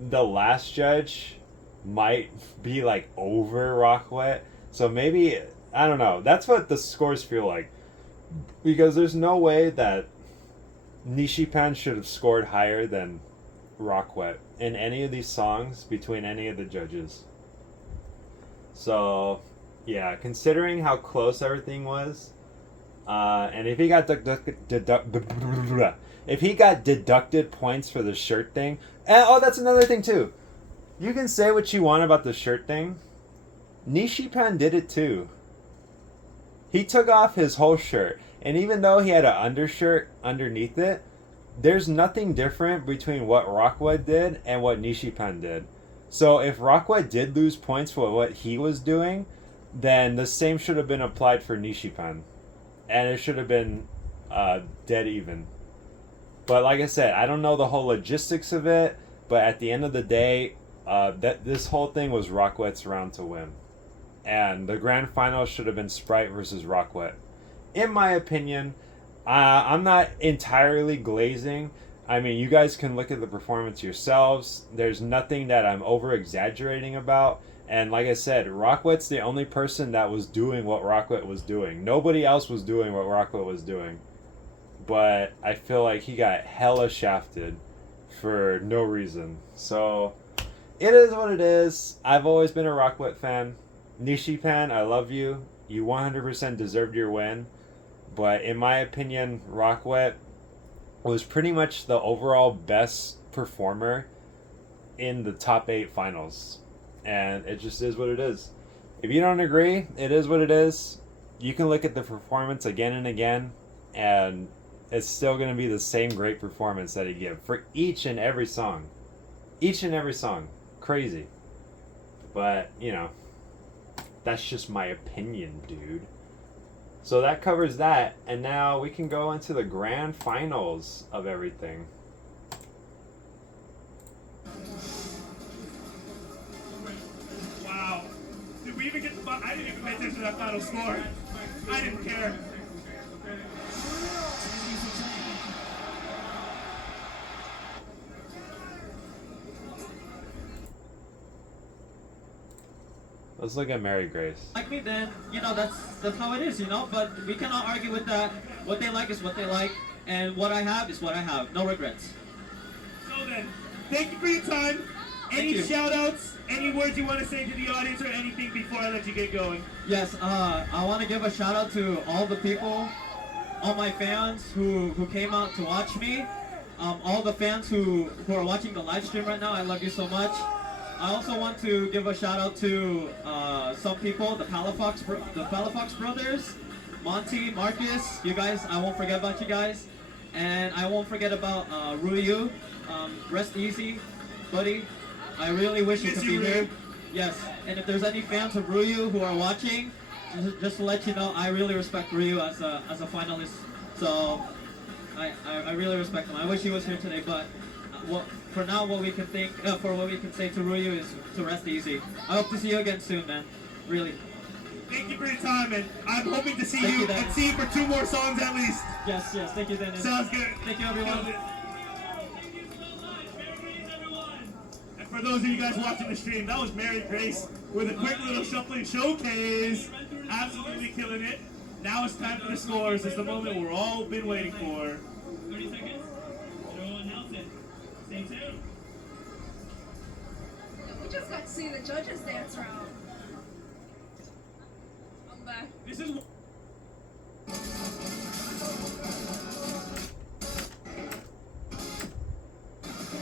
the last judge might be like over Rockwet. So maybe, I don't know. That's what the scores feel like. Because there's no way that Nishipan should have scored higher than Rockwet in any of these songs between any of the judges. So, yeah, considering how close everything was, and if he got if he got deducted points for the shirt thing, and oh, that's another thing too. You can say what you want about the shirt thing. Nishipan did it too. He took off his whole shirt, and even though he had an undershirt underneath it, there's nothing different between what Rockwet did and what Nishipan did. So if Rockwet did lose points for what he was doing, then the same should have been applied for Nishipan. And it should have been dead even. But like I said, I don't know the whole logistics of it, but at the end of the day, that this whole thing was Rockwet's round to win. And the grand final should have been Sprite versus Rockwet. In my opinion, I'm not entirely glazing. I mean, you guys can look at the performance yourselves. There's nothing that I'm over exaggerating about. And like I said, Rockwet's the only person that was doing what Rockwet was doing. Nobody else was doing what Rockwet was doing. But I feel like he got hella shafted for no reason. So it is what it is. I've always been a Rockwet fan. Nishipan, I love you. You 100% deserved your win. But in my opinion, Rockwet was pretty much the overall best performer in the top 8 finals. And it just is what it is. If you don't agree, it is what it is. You can look at the performance again and again, and it's still going to be the same great performance that he gave for each and every song. Each and every song. Crazy. But, you know, that's just my opinion, dude. So that covers that, and now we can go into the grand finals of everything. Wow. Did we even get the I didn't even pay attention to that final score. I didn't care. Let's look at Mary Grace. Like me, then you know that's how it is, you know. But we cannot argue with that. What they like is what they like, and what I have is what I have. No regrets. So then, thank you for your time. Any you. shout outs, any words you want to say to the audience or anything before I let you get going? Yes, I want to give a shout out to all the people, all my fans who came out to watch me, all the fans who are watching the live stream right now. I love you so much. I also want to give a shout out to some people, the Palafox brothers, Monty, Marcus. You guys, I won't forget about you guys, and I won't forget about Ruyu. Rest easy, buddy. I really wish you could be here. Yes, and if there's any fans of Ruyu who are watching, just to let you know, I really respect Ryu as a finalist. So I really respect him. I wish he was here today, but for now, what we can say to Ryu is to rest easy. I hope to see you again soon, man. Really. Thank you for your time, and I'm hoping to see Thank you you, and see you for 2 more songs at least. Yes. Thank you, Dennis. Sounds good. Thank you, everyone. And for those of you guys watching the stream, that was Mary Grace with a quick little shuffling showcase. Absolutely killing it. Now it's time for the scores. It's the moment we're all been waiting for. 30 seconds. Joe will announce it. Stay tuned. We just got to see the judges dance around. I'm back. This is.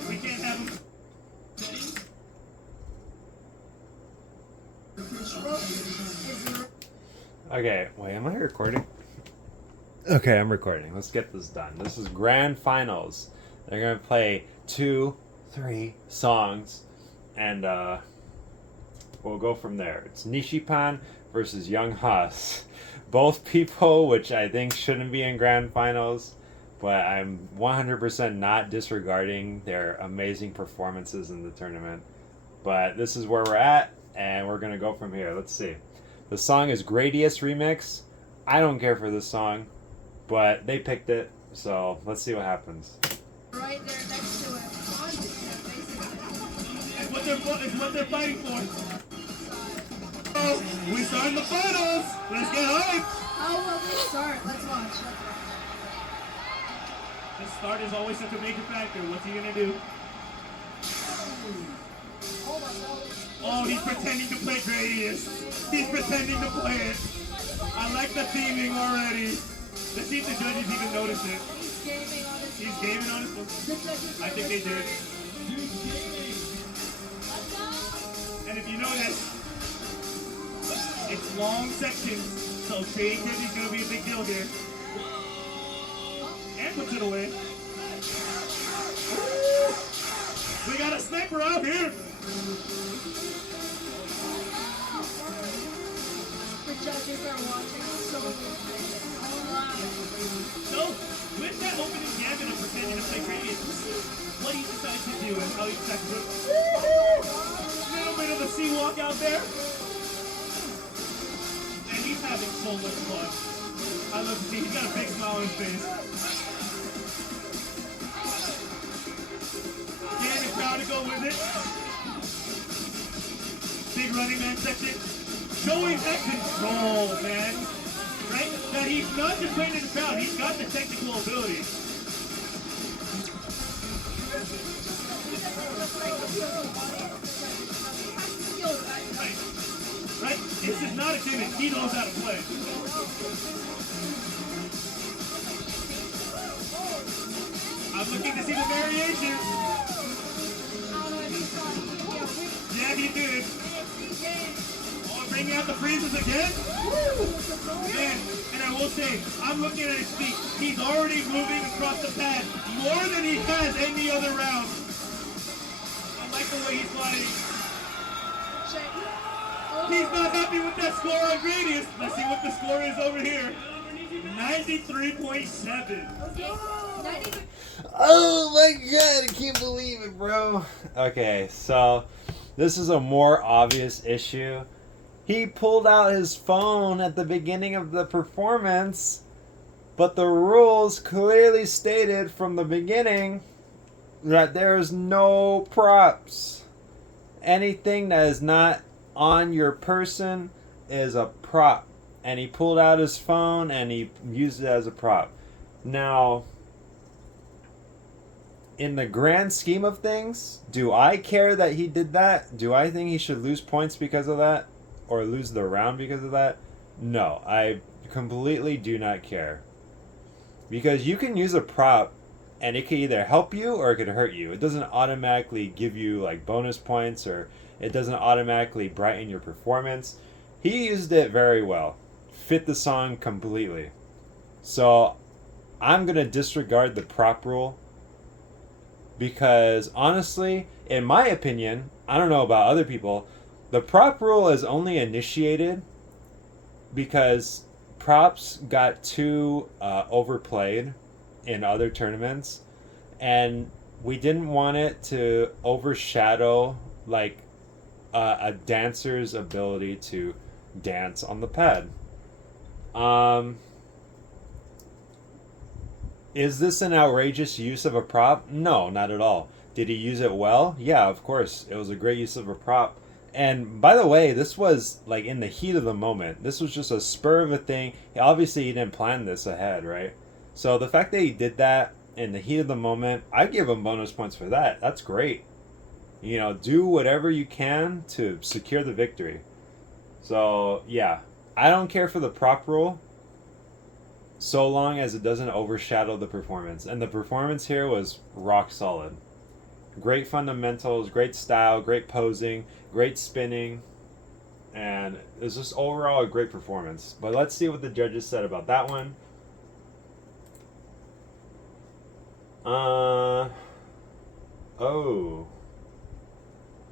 We can't have them. Okay, wait, am I recording? Okay, I'm recording. Let's get this done. This is grand finals. They're gonna play 2, 3 songs, and we'll go from there. It's Nishipan versus Young Haas. Both people which I think shouldn't be in grand finals, but I'm 100% not disregarding their amazing performances in the tournament. But this is where we're at, and we're gonna go from here. Let's see. The song is Gradius Remix. I don't care for this song, but they picked it, so let's see what happens. Right there next to it. It's what they're fighting for. Oh, we start in the finals. Let's get hyped. How will we start? Let's watch. The start is always such a major factor. What's he gonna do? Oh, he's pretending to play Gradius. He's pretending to play it. I like the theming already. Let's see if the judges even notice it. He's gaming on his phone. I think they did. And if you notice, it's long sections, so creativity is going to be a big deal here. And puts it away. We got a sniper out here. The judges are watching so So, with that opening gambit of pretending to play Gradius, we'll see what he decides to do and how he decides to do it. Little bit of a sea walk out there. And he's having so much fun. I love to see he's got a big smile on his face. Getting the crowd to go with it. Big running man section. Showing that control, man. Right? That he's not just playing in the crowd, he's got the technical ability. Right. Right? This is not a gimmick. He knows how to play. I'm looking to see the variations. Yeah, he did. Oh, bringing out the freezes again? Man, and I will say, I'm looking at his feet. He's already moving across the pad more than he has any other round. I like the way he's sliding. He's not happy with that score on Gradius. Let's see what the score is over here. 93.7. Oh my god, I can't believe it, bro. Okay, so this is a more obvious issue. He pulled out his phone at the beginning of the performance, but the rules clearly stated from the beginning that there's no props. Anything that is not on your person is a prop. And he pulled out his phone and he used it as a prop. Now, in the grand scheme of things, do I care that he did that? Do I think he should lose points because of that? Or lose the round because of that? No, I completely do not care. Because you can use a prop and it can either help you or it could hurt you. It doesn't automatically give you like bonus points, or it doesn't automatically brighten your performance. He used it very well. Fit the song completely. So I'm going to disregard the prop rule, because honestly, in my opinion, I don't know about other people, the prop rule is only initiated because props got too overplayed in other tournaments, and we didn't want it to overshadow like a dancer's ability to dance on the pad. Is this an outrageous use of a prop? No, not at all. Did he use it well? Yeah, of course. It was a great use of a prop. And by the way, this was like in the heat of the moment. This was just a spur of a thing. Obviously, he didn't plan this ahead, right? So the fact that he did that in the heat of the moment, I give him bonus points for that. That's great. You know, do whatever you can to secure the victory. So, yeah. I don't care for the prop rule so long as it doesn't overshadow the performance. And the performance here was rock solid. Great fundamentals, great style, great posing, great spinning, and it was just overall a great performance. But let's see what the judges said about that one.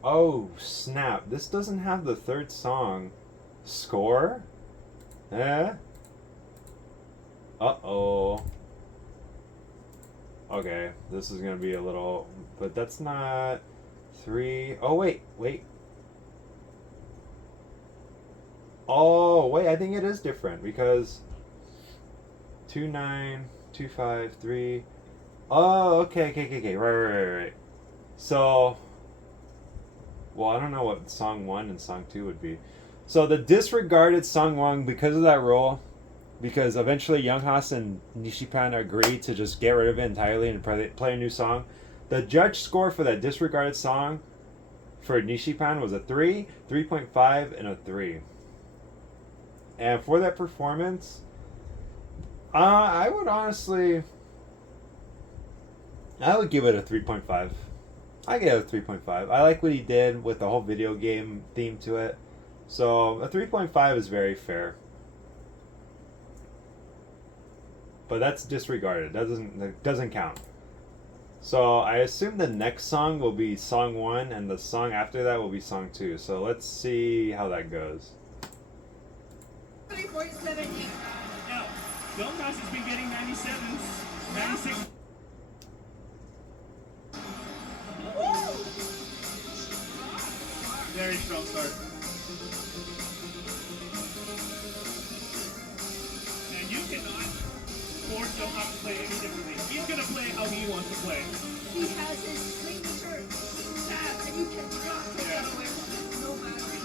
Oh, snap. This doesn't have the third song score? Uh-oh. Okay, this is gonna be a little, but that's not 3. Oh, wait. Oh, wait, I think it is different because 2, 9, 2, 5, 3. Oh, okay. Right. So, well, I don't know what song 1 and song 2 would be. So the disregarded song 1 because of that rule, because eventually Younghas and Nishipan agreed to just get rid of it entirely and play a new song. The judge score for that disregarded song for Nishipan was a 3, 3.5, and a 3. And for that performance, I would give it a 3.5. I give it a 3.5. I like what he did with the whole video game theme to it. So a 3.5 is very fair. But that's disregarded. That doesn't count. So I assume the next song will be song 1 and the song after that will be song 2. So let's see how that goes. 3.78. Now, Younghas has been getting 97s, 96. Very strong start. And you can him how to play any differently. He's gonna play how he wants to play. He has his signature stab, and you cannot take that away from him, no matter what.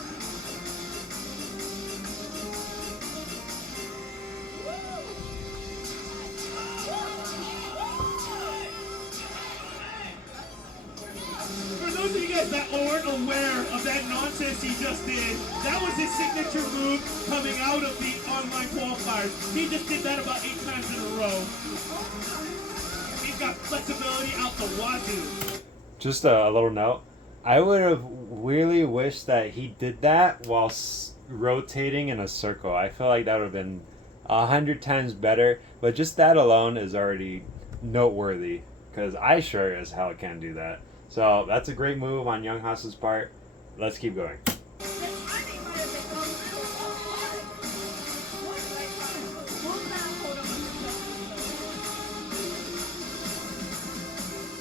For those of you guys that aren't aware of that nonsense he just did, that was his signature move coming out of the online qualifiers. He just did that about 8 times in a row. He's got flexibility out the wazoo. Just a little note. I would have really wished that he did that while rotating in a circle. I feel like that would have been 100 times better. But just that alone is already noteworthy, because I sure as hell can't do that. So that's a great move on Young Haas's part. Let's keep going. The timing might have been a little off. What did I try? Will not hold on to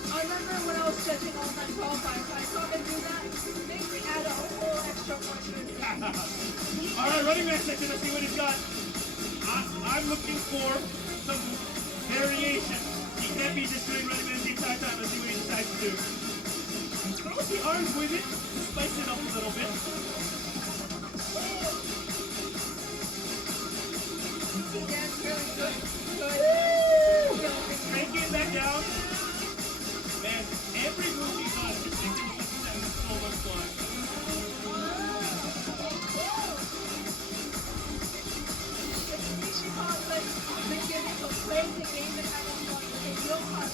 I remember when I was judging online qualifiers, I saw him do that. Makes me add a whole extra point to his game. Alright, running back section, let's see what he's got. I'm looking for some variation. He can't be just doing running man the entire time. Let's see what he decides to do. Throws the arms with it to spice it up a little bit. That's really good. Cranking it back down. Man, every move he does is signature that is so much fun. It's Nishikawa, but been giving to play the game and having fun. And Yohan,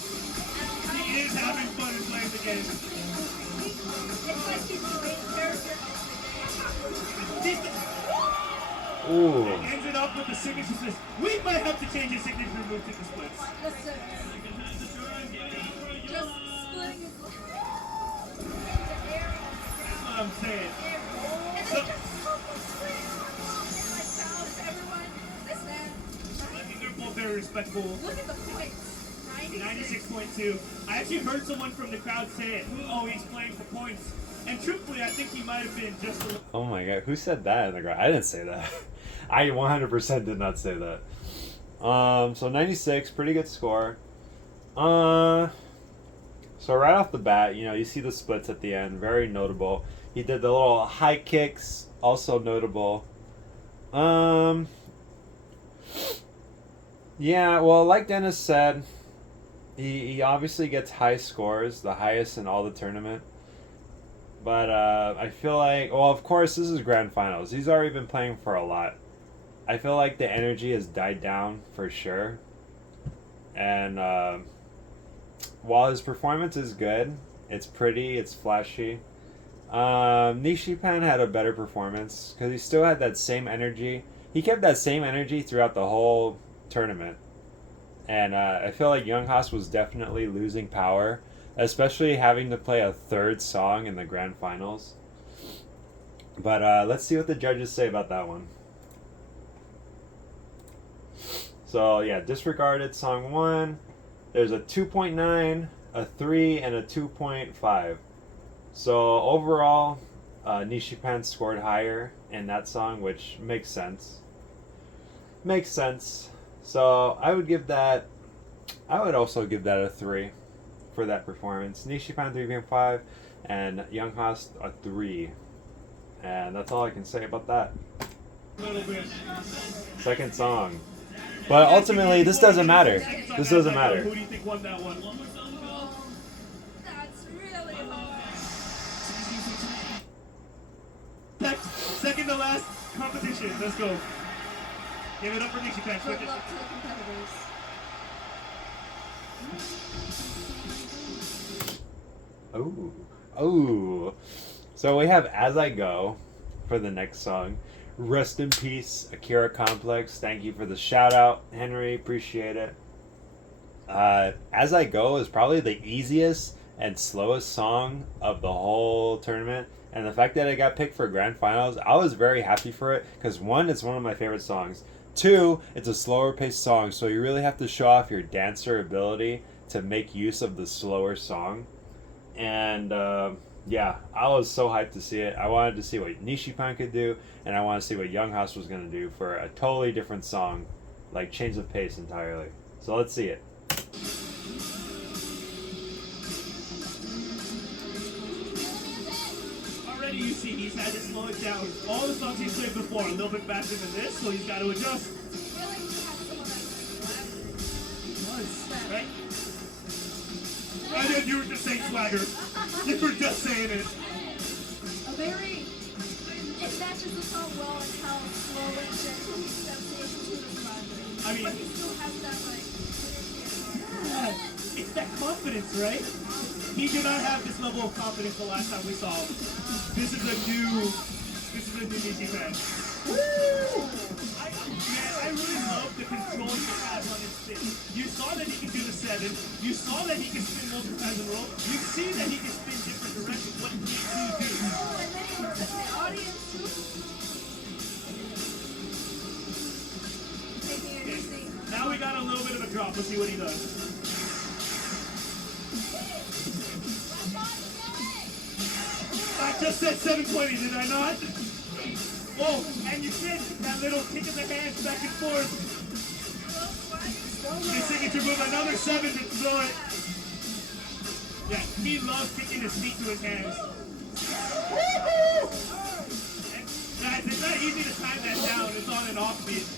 He is having fun in playing the game. it's like he's the main character of the game. Ooh. Ends it up with the signature splits. We might have to change his signature move to the splits. Listen, just splitting his the air That's what I'm saying. and So- then just splitting and like bows everyone. Listen, I think they're both very respectful. look at the points. 96.2. I actually heard someone from the crowd say it. Oh, he's playing for points. And truthfully, I think he might have been just a little. Oh my god, who said that in the crowd? I didn't say that. I 100% did not say that. So 96, pretty good score. So right off the bat, you know, you see the splits at the end, very notable. He did the little high kicks, also notable. Yeah, well, like Dennis said, he obviously gets high scores, the highest in all the tournament. But I feel like, well, of course, this is grand finals. He's already been playing for a lot. I feel like the energy has died down for sure. And while his performance is good, it's pretty, it's flashy. Nishipan had a better performance because he still had that same energy. He kept that same energy throughout the whole tournament. And I feel like Young Haas was definitely losing power, especially having to play a third song in the grand finals. But let's see what the judges say about that one. So yeah, disregarded song 1. There's a 2.9, a 3, and a 2.5. So overall, Nishipan scored higher in that song, which makes sense. Makes sense. So I would also give that a 3 for that performance. Nishipan 3.5 and Young Haas a 3. And that's all I can say about that. Little bit. Second song. But ultimately, this doesn't matter. This doesn't matter. Who do you think won that one? That's really hard. Second to last competition. Let's go. Give it up for Nishipan. Good luck to the competitors. Ooh. Ooh. So we have As I Go for the next song. Rest in peace, Akira Complex. Thank you for the shout out, Henry. Appreciate it. As I Go is probably the easiest and slowest song of the whole tournament. And the fact that it got picked for grand finals, I was very happy for it. Because 1, it's one of my favorite songs. 2, it's a slower paced song. So you really have to show off your dancer ability to make use of the slower song. And yeah, I was so hyped to see it. I wanted to see what Nishipan could do, and I wanted to see what Young Haas was going to do for a totally different song, like change of pace entirely. So let's see it. Already you see he's had to slow it down. All the songs he's played before are a little bit faster than this, so he's got to adjust. Right? I did. You were just saying swagger. You were just saying it. It matches the song well and how slow and gentle he steps into the front. I mean, but he still has that like yeah, it's that confidence, right? He did not have this level of confidence the last time we saw him. This is a new Nishi fan. I really love the control he has on his spin. You saw that he can do the 7. You saw that he can spin multiple times in a row. You see that he can spin different directions. What he needs to do. Oh, and then he works with the audience too. Taking it easy. Now we got a little bit of a drop. Let's see what he does. I just said 720, did I not? Oh, and you did that little kick of the hands back and forth. His signature move, another 7 to throw it. Yeah, he loves kicking his feet to his hands. And guys, it's not easy to time that down. It's on and off beat.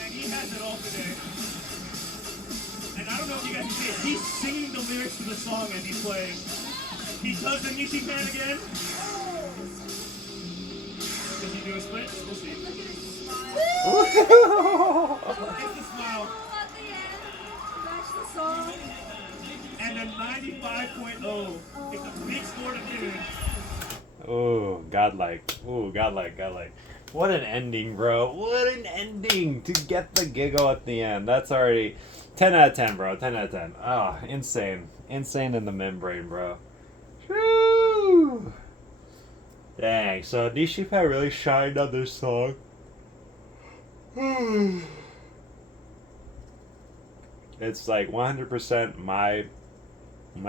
And he has it all today. And I don't know if you guys can see it. He's singing the lyrics to the song as he's playing. He does the Nishi fan again. Does he do a split? We'll see. Look at his smile. It's the smile. At the end, to match the song. And a 95.0. It's a big score to finish. Oh, godlike. Oh, godlike. What an ending, bro. What an ending to get the giggle at the end. That's already 10 out of 10, bro. 10 out of 10. Oh, insane. Insane in the membrane, bro. Woo! Dang, so Nishipa really shined on this song. It's like 100% my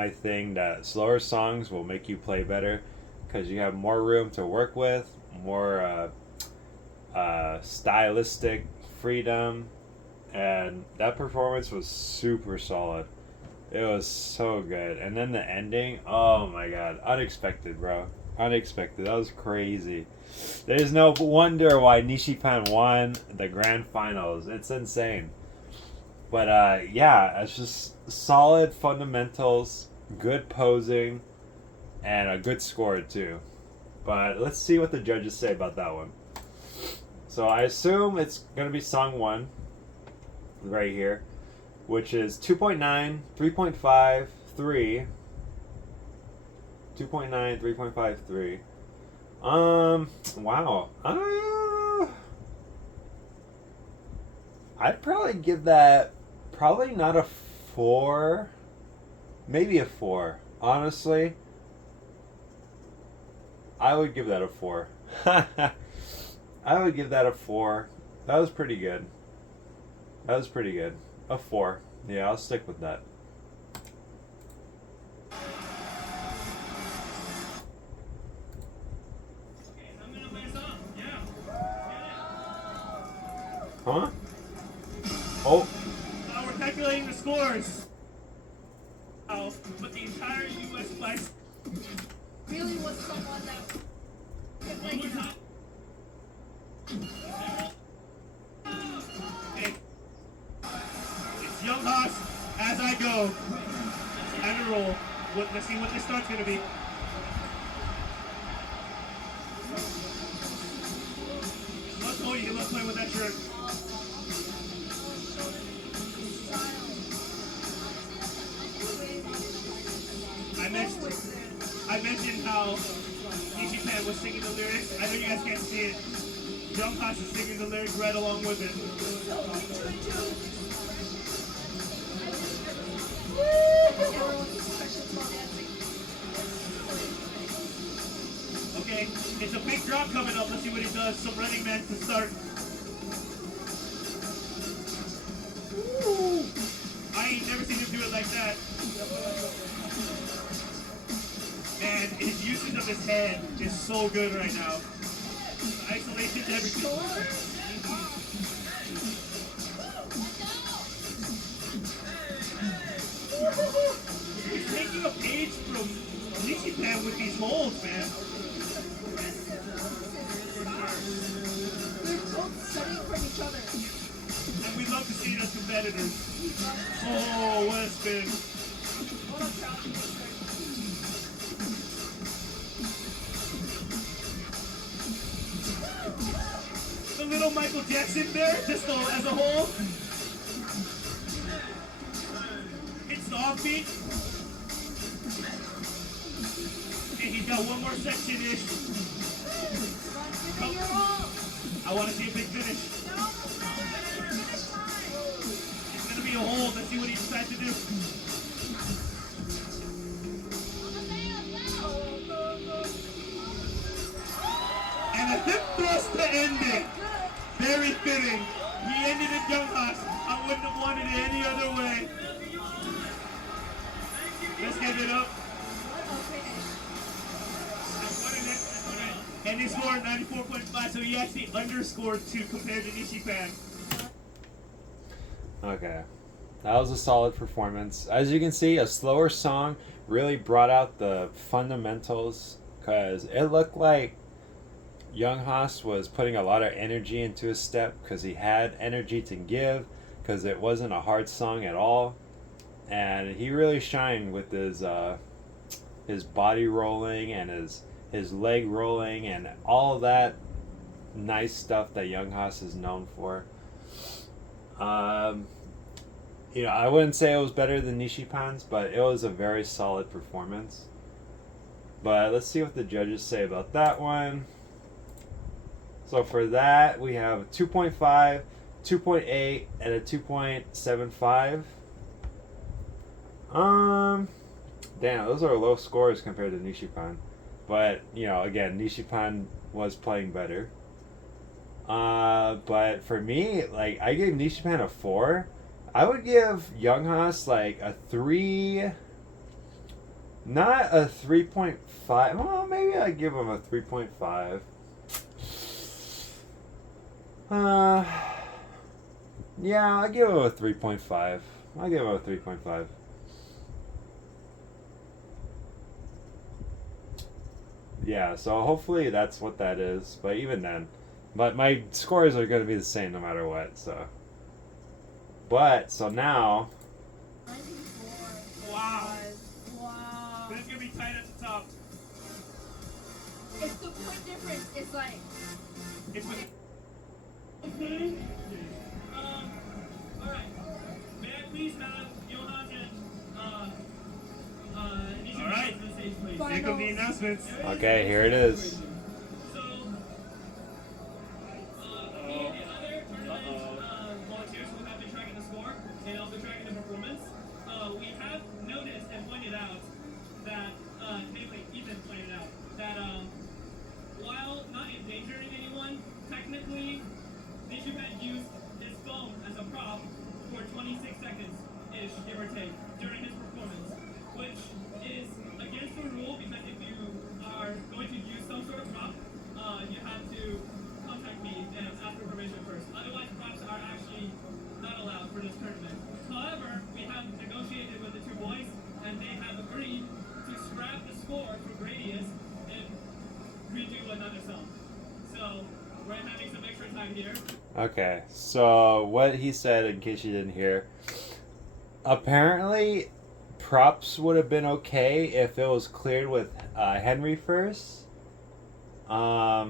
thing that slower songs will make you play better because you have more room to work with, more stylistic freedom, and that performance was super solid. It was so good. And then the ending, oh my god, unexpected, bro. Unexpected. That was crazy. There's no wonder why Nishipan won the grand finals. It's insane. But yeah, it's just solid fundamentals, good posing, and a good score too. But let's see what the judges say about that one. So I assume it's gonna be song 1 right here, which is 2.9, 3.5, 3. 2.9, 3.5, 3. Wow. I'd probably give that probably not a 4, maybe a 4. Honestly, I would give that a 4. I would give that a 4. That was pretty good. That was pretty good. A 4. Yeah, I'll stick with that. Huh? Oh. Now we're calculating the scores. Oh, but the entire U.S. flag. Really was someone that could like it up. It's Young Haas as I go. And a roll. Let's see what this start's gonna be. He loves playing with that shirt. I mentioned how Nishipan was singing the lyrics. I know you guys can't see it. Young Haas is singing the lyrics right along with it. Okay, it's a big drop coming up. Let's see what he does. Some Running Man to start. Ooh. I ain't never seen him do it like that. And his usage of his head is so good right now. Isolation to everything. He's taking a page from Nishipan with these holds, man. They're both studying from each other. And we love to see it as competitors. Oh, what a spin. What a crowd. The little Michael Jackson there, just as a whole. It's the offbeat. And he's got one more section-ish. Give it your all. I want to see a big finish. No, finish line. It's going to be a hold. Let's see what he decides to do. And a hip thrust to end it. Very fitting. He ended it Young Haas. I wouldn't have wanted it any other way. Let's give it up. And he scored 94.5, so he actually underscored 2 compared to Nishipan. Okay. That was a solid performance. As you can see, a slower song really brought out the fundamentals because it looked like Young Haas was putting a lot of energy into his step because he had energy to give because it wasn't a hard song at all. And he really shined with his body rolling and his leg rolling and all of that nice stuff that Young Haas is known for. I wouldn't say it was better than Nishipan's, but it was a very solid performance. But let's see what the judges say about that one. So for that, we have a 2.5, 2.8, and a 2.75. Damn, those are low scores compared to Nishipan. But, again, Nishipan was playing better. But for me, I gave Nishipan a 4. I would give Young Haas, a 3... Not a 3.5. Well, maybe I'd give him a 3.5. Yeah, I'll give him a 3.5. I'll give him a 3.5. Yeah, so hopefully that's what that is. But even then, but my scores are going to be the same no matter what. So now. 94. Wow. Wow. But it's going to be tight at the top. It's the point difference. It's like. It's with Alright. May I please have Johan and Nishipan Alright. on the stage, please? Here come the announcements. Okay, here it is. So, me and the other tournament volunteers who have been tracking the score and also tracking the performance, we have noticed and pointed out that, namely Ethan pointed out, that while not endangering anyone, technically Nishipan used his phone as a prop for 26 seconds-ish, give or take, during his performance, which is against the rule because if you are going to use some sort of prop, you have to contact me and ask for permission first. Otherwise, props are actually not allowed for this tournament. However, we have negotiated with the two boys, and they have agreed to scrap the score for Gradius and redo another song. So, we're having some extra time here. Okay, so what he said, in case you didn't hear, apparently props would have been okay if it was cleared with Henry first. I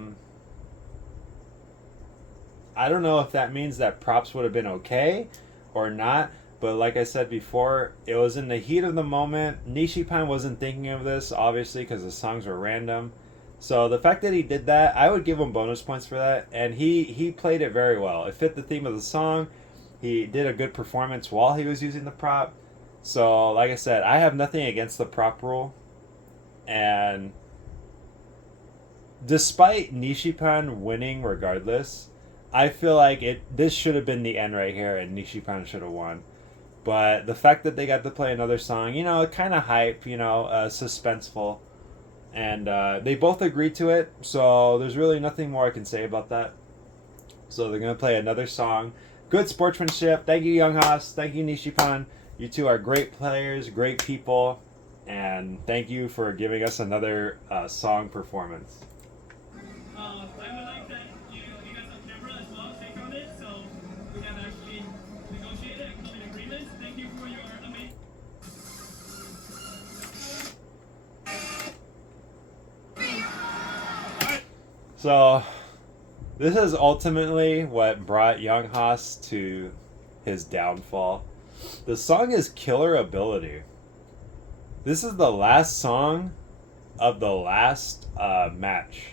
don't know if that means that props would have been okay or not, but like I said before, it was in the heat of the moment. Nishipan wasn't thinking of this, obviously, because the songs were random. So the fact that he did that, I would give him bonus points for that, and he played it very well. It fit the theme of the song. He did a good performance while he was using the prop. So, like I said, I have nothing against the prop rule. And despite Nishipan winning regardless, I feel like this should have been the end right here, and Nishipan should have won. But the fact that they got to play another song, kind of hype, suspenseful. And they both agreed to it, so there's really nothing more I can say about that. So they're going to play another song. Good sportsmanship. Thank you, Young Haas. Thank you, Nishipan. You two are great players, great people, and thank you for giving us another song performance. I would like that you guys on camera as well take on it, so we have actually negotiated and come in agreement. Thank you for your amazing. So, this is ultimately what brought Young Haas to his downfall. The song is Killer Ability. This is the last song of the last match.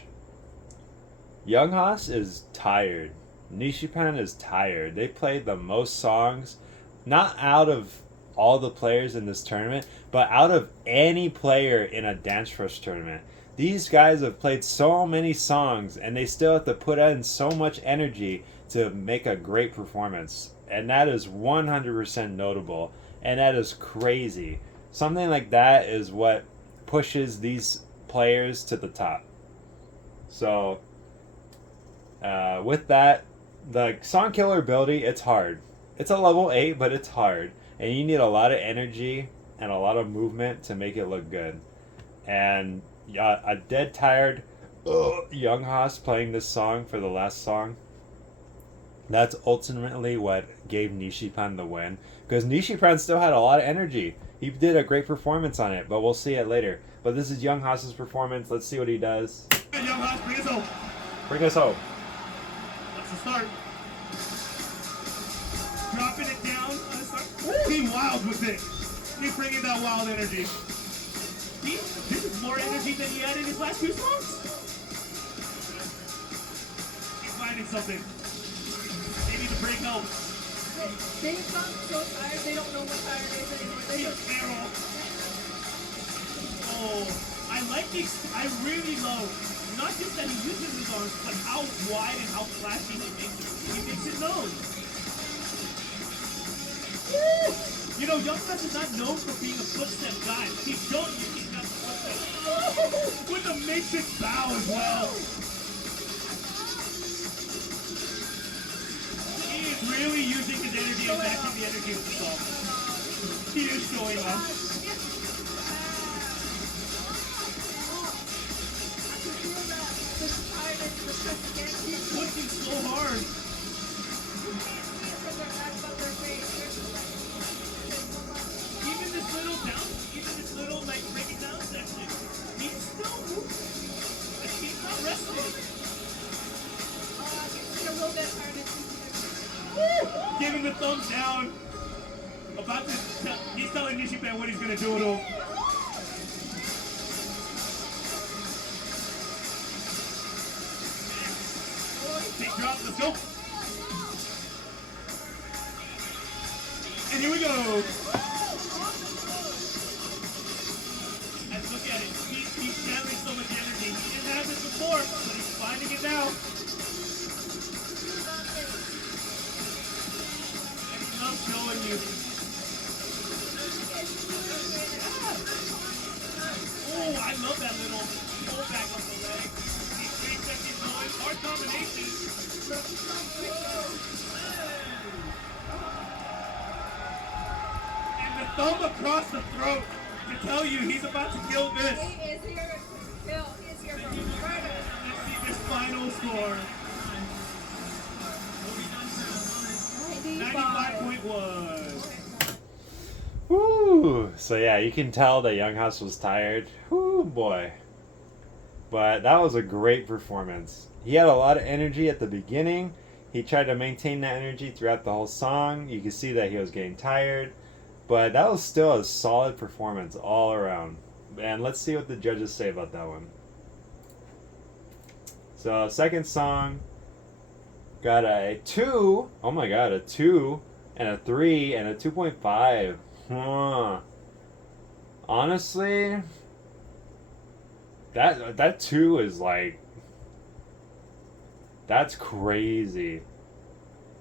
Young Haas is tired. Nishipan is tired. They played the most songs, not out of all the players in this tournament, but out of any player in a Dance Rush tournament. These guys have played so many songs, and they still have to put in so much energy to make a great performance. And that is 100% notable. And that is crazy. Something like that is what pushes these players to the top. So, with that, the song Killer Ability, it's hard. It's a level 8, but it's hard. And you need a lot of energy and a lot of movement to make it look good. And a dead tired Young Haas playing this song for the last song, that's ultimately what gave Nishipan the win. Because Nishipan still had a lot of energy. He did a great performance on it, but we'll see it later. But this is Young Haas's performance. Let's see what he does. Young Haas, bring us home. Bring us home. That's the start. Dropping it down on the start. Be wild with it. He's bringing that wild energy. This is more energy than he had in his last two songs. He's finding something. Maybe the break helps. They sound so tired, they don't know what tired is anymore. They He's just feral. Oh, I like this. I really love not just that he uses his arms, but how wide and how flashy he makes it. He makes it known. Woo! You know, Young Haas is not known for being a footstep guy. He's shown you he's got the footstep. With the matrix bow as well. He is really using his energy and matching the energy of the song. He is showing off. He's pushing so hard. Even this little like breaking down section, he's still moving. Like, he's not resting. Give him the thumbs down. He's telling Nishipan what he's gonna do to him. Big drop, let's go. And here we go. And look at it. He's gathering so much energy. He didn't have this before, but he's finding it now. And he loves showing you. Oh, I love that little pull back on the leg. These three seconds going. Hard combination. And the thumb across the throat to tell you he's about to kill this. He is here to kill. He is here for murder. Let's see this final score. 95.1. Woo! So yeah, you can tell that Young Haas was tired. Whoo boy. But that was a great performance. He had a lot of energy at the beginning. He tried to maintain that energy throughout the whole song. You can see that he was getting tired. But that was still a solid performance all around. And let's see what the judges say about that one. So, second song got a 2. Oh my god, a 2 and a 3 and a 2.5. Huh. Honestly, that 2 is like, that's crazy.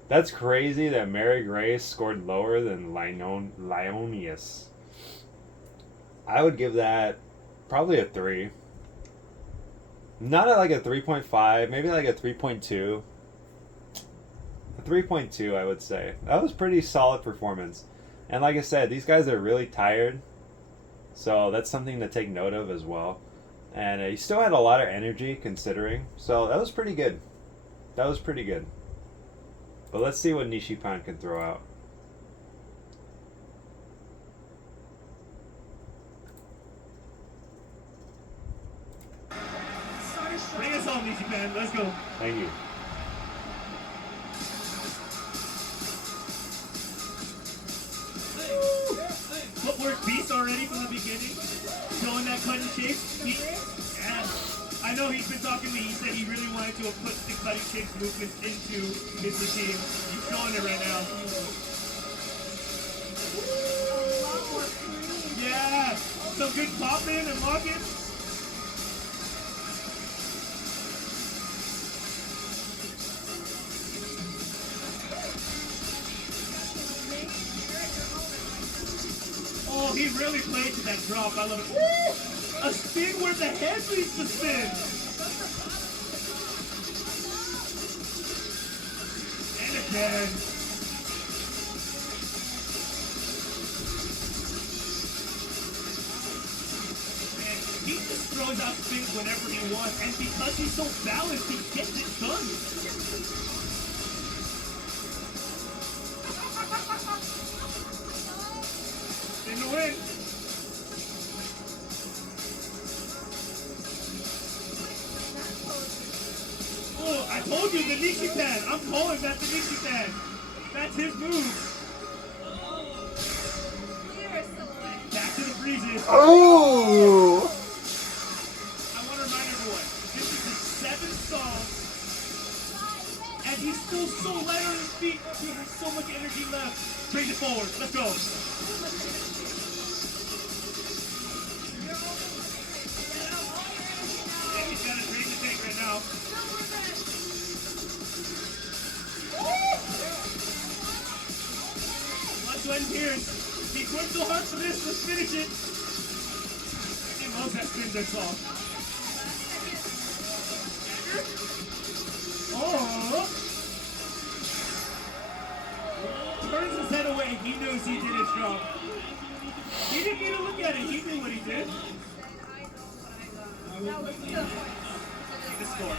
That's crazy that Mary Grace scored lower than Lyonius. I would give that probably a 3. Not like a 3.5, maybe like a 3.2. A 3.2, I would say. That was pretty solid performance. And like I said, these guys are really tired, so that's something to take note of as well. And he still had a lot of energy considering, so that was pretty good. That was pretty good. But let's see what Nishipan can throw out. Bring us home, Nishipan. Let's go. Thank you. Footwork beast already from the beginning. Showing that cutting shape. Yeah. I know he's been talking to me. He said he really wanted to put the cutting shape movements into his machine. He's showing it right now. Yeah. Some good popping and locking. Oh, he really played to that drop. I love it. Woo! A spin where the head leads the spin. And again. Man, he just throws out spins whenever he wants. And because he's so balanced, he gets it done. In the win. Oh, I told you the Nishipan. I'm calling that the Nishipan. That's his move. Back to the freezes. Oh! I want to remind everyone, this is his 7th song. And he's still so light on his feet. He has so much energy left. Bring it forward. Let's go. Yeah, he's got a drain the tank right now. Let's end here. He worked so hard for this. Let's finish it. He loves that spin that song. Oh! Turns his head away. He knows he did his job. He didn't need to look at it. He knew what he did. That was tough. The score.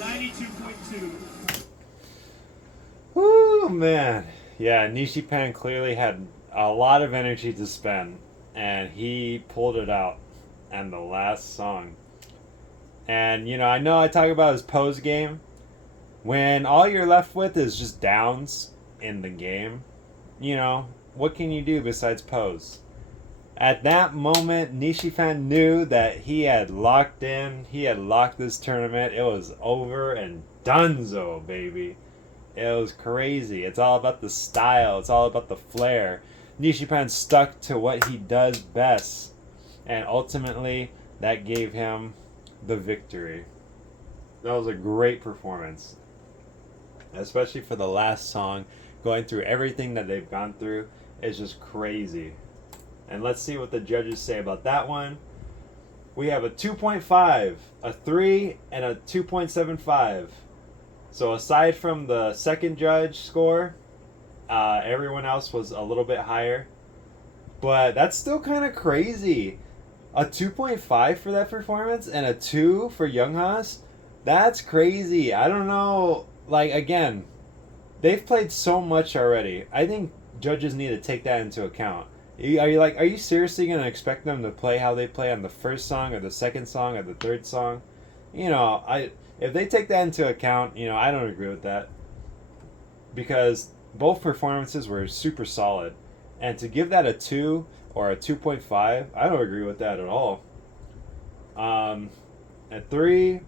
92.2. Woo, man. Yeah, Nishipan clearly had a lot of energy to spend, and he pulled it out. And the last song. And, I know I talk about his pose game. When all you're left with is just downs in the game, what can you do besides pose? At that moment, Nishipan knew that he had locked in, he had locked this tournament. It was over and donezo, baby. It was crazy. It's all about the style, it's all about the flair. Nishipan stuck to what he does best, and ultimately, that gave him the victory. That was a great performance, especially for the last song. Going through everything that they've gone through is just crazy. And let's see what the judges say about that one. We have a 2.5, a 3, and a 2.75. So aside from the second judge score, everyone else was a little bit higher. But that's still kind of crazy. A 2.5 for that performance and a 2 for Younghas? That's crazy. I don't know. Again, they've played so much already. I think judges need to take that into account. Are you seriously going to expect them to play how they play on the first song or the second song or the third song? If they take that into account, I don't agree with that. Because both performances were super solid. And to give that a 2 or a 2.5, I don't agree with that at all. At 3,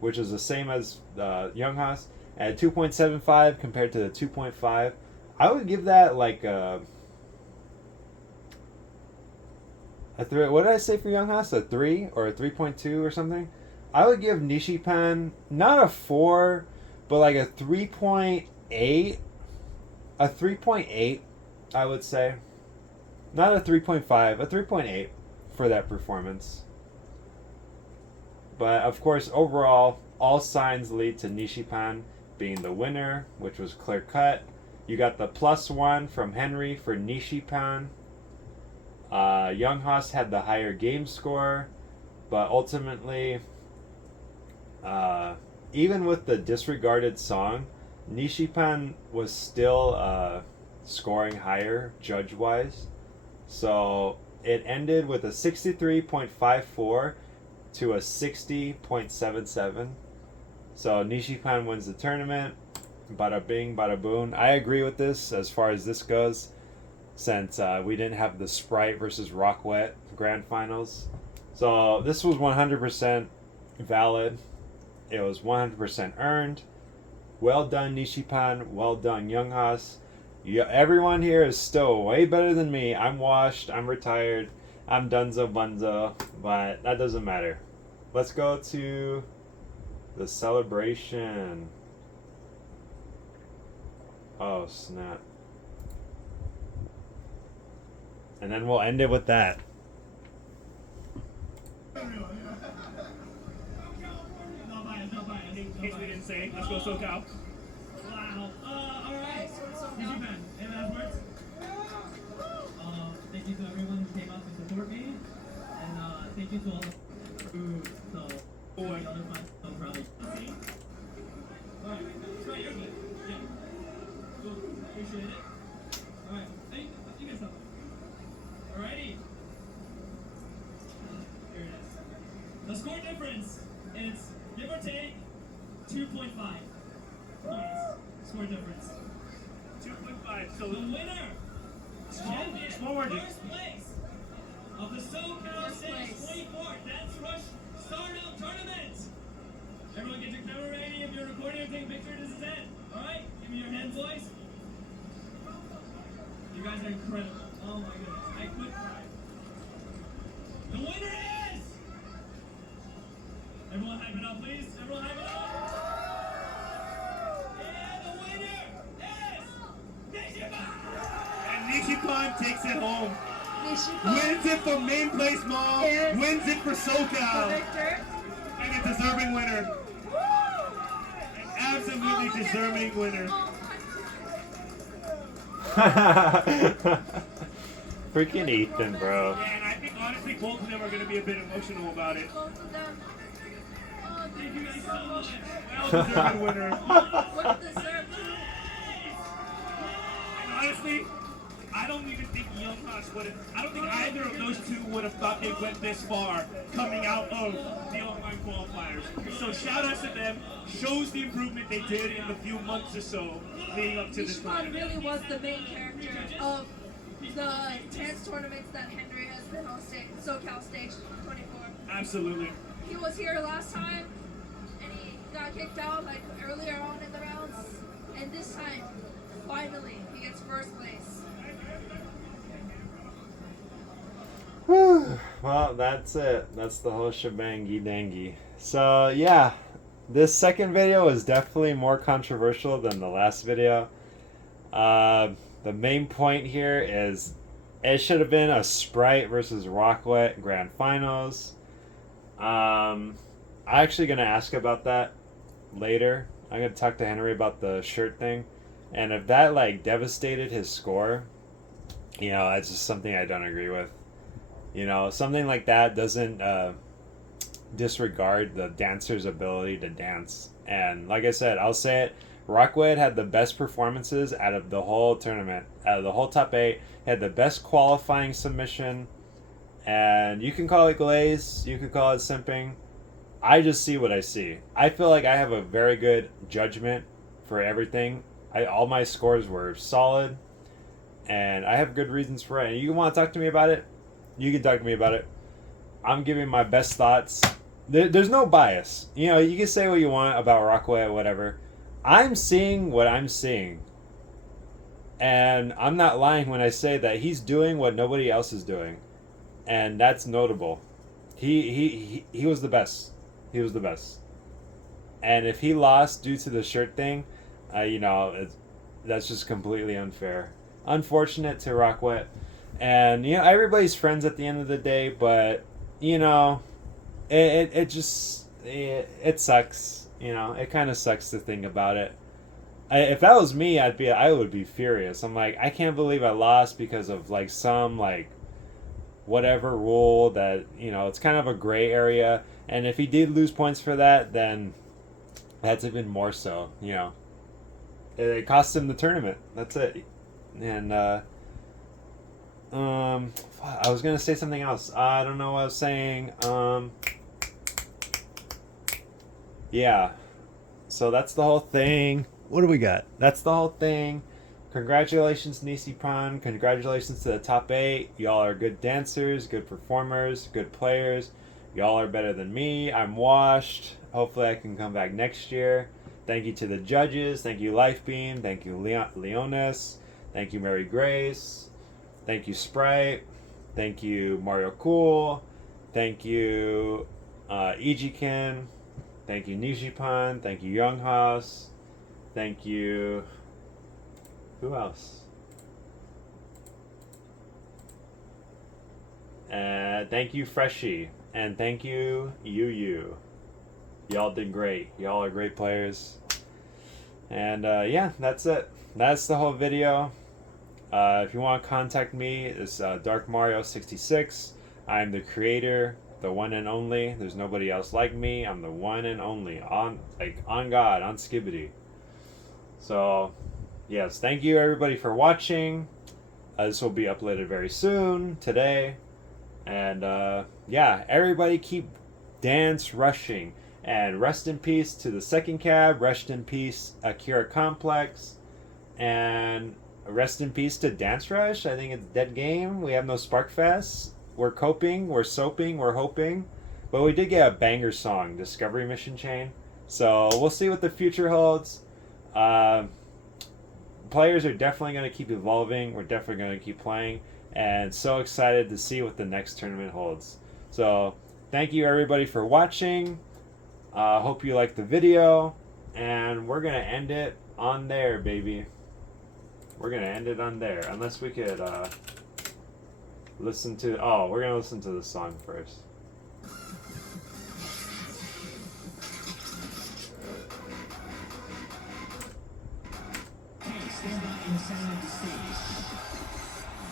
which is the same as Younghas, at 2.75 compared to the 2.5, I would give that a 3. What did I say for Younghas? A 3 or a 3.2 or something? I would give Nishipan not a 4, but a 3.8. A 3.8, I would say. Not a 3.5, a 3.8 for that performance. But of course, overall, all signs lead to Nishipan being the winner, which was clear cut. You got the +1 from Henry for Nishipan. Young Haas had the higher game score, but ultimately, even with the disregarded song, Nishipan was still scoring higher judge-wise. So it ended with a 63.54 to a 60.77. So Nishipan wins the tournament. Bada bing, bada boom. I agree with this as far as this goes, since we didn't have the Sprite versus Rock Wet grand finals. So this was 100% valid. It was 100% earned. Well done, Nishipan. Well done, Young Haas. Everyone here is still way better than me. I'm washed. I'm retired. I'm dunzo bunzo. But that doesn't matter. Let's go to the celebration. Oh, snap. And then we'll end it with that. In case we didn't say, let's go SoCal. Wow. Alright. Nishipan, any last words? Thank you to everyone who came out to support me. And thank you to all the who the other fans so proud of you. Alright, Scott, you're good. Yeah. Cool. Appreciate it. Alright, you can stop. Alrighty. Here it is. The score difference is, give or take, 2.5 points. Score difference. 2.5. So The winner, champion, small margin. first place of the SoCal First Stage place. 24 Dance Rush Startup Tournament. Everyone get your camera ready. If you're recording or taking pictures, this is it. Alright? Give me your hand, boys. You guys are incredible. Oh my goodness. I could cry. The winner is... Everyone hype it up, please. Everyone hype it up. And the winner is... Nishipan! And Nishipan takes it home. Nishipan, Wins it for Main Place Mall. Yes. Wins it for the SoCal. victor. And a deserving winner. An absolutely Oh, look at deserving this. winner. Oh, Freaking Ethan, bro. Yeah, and I think honestly both of them are going to be a bit emotional about it. both of them. Oh, Thank you guys so much. Well deserved winner. what deserved too. And honestly, I don't even think Young Haas would have, I don't think either of those two would have thought they went this far coming out of the online qualifiers. So shout out to them. Shows the improvement they did in the few months or so leading up to this Nishipan tournament. really was the main character of the dance tournaments that Henry has been hosting, SoCal Stage 24. Absolutely. He was here last time, and he got kicked out like earlier on in the rounds. And this time, finally, he gets first place. Well, that's it. That's the whole shebangy dangy. So, yeah. This second video is definitely more controversial than the last video. The main point here is it should have been a Sprite versus Rockwet Grand Finals. I'm actually going to ask about that later. I'm going to talk to Henry about the shirt thing. And if that, like, devastated his score, you know, that's just something I don't agree with. You know, something like that doesn't disregard the dancer's ability to dance. And like I said, I'll say it, Rockwed had the best performances out of the whole tournament. Out of the whole top 8, had the best qualifying submission. And you can call it glaze, you can call it simping. I just see what I see. I feel like I have a very good judgment for everything. All my scores were solid, and I have good reasons for it. And you want to talk to me about it? You can talk to me about it. I'm giving my best thoughts. There's no bias. You know, you can say what you want about Rockway or whatever. I'm seeing what I'm seeing. And I'm not lying when I say that he's doing what nobody else is doing. And that's notable. He was the best. He was the best. And if he lost due to the shirt thing, you know, that's just completely unfair. Unfortunate to Rockwet. And, you know, everybody's friends at the end of the day, but, you know, it just, it sucks. You know, it kind of sucks to think about it. if that was me, I would be furious. I'm like, I can't believe I lost because of like some like whatever rule that, you know, it's kind of a gray area. And if he did lose points for that, then that's even more so. You know, it cost him the tournament. That's it. And I was gonna say something else. I don't know what I was saying. Yeah. So that's the whole thing. What do we got? That's the whole thing. Congratulations, Nisipan. Congratulations to the top 8. Y'all are good dancers, good performers, good players. Y'all are better than me. I'm washed. Hopefully I can come back next year. Thank you to the judges. Thank you, Lifebeam. Thank you, Leonis. Thank you, Mary Grace. Thank you, Sprite. Thank you, Mario Cool. Thank you, Ijiken. Thank you, Nishipan. Thank you, Younghouse. Thank you. Who else? Thank you, Freshie. And thank you, Yu. Y'all did great. Y'all are great players. And yeah, that's it. That's the whole video. If you want to contact me, it's DarkMario66. I'm the creator, the one and only. There's nobody else like me. I'm the one and only. On God, on Skibbity. So, yes, thank you everybody for watching. This will be uploaded very soon, today. And yeah, everybody keep dance rushing. And rest in peace to the second cab. Rest in peace, Akira Complex. And rest in peace to Dance Rush. I think it's dead game. We have no Sparkfest. We're coping, we're soaping, we're hoping. But we did get a banger song, Discovery Mission Chain. So we'll see what the future holds. Players are definitely going to keep evolving. We're definitely going to keep playing. And so excited to see what the next tournament holds. So thank you everybody for watching. Hope you liked the video. And we're going to end it on there, baby. We're going to end it on there. Unless we could listen to... Oh, we're going to listen to the song first.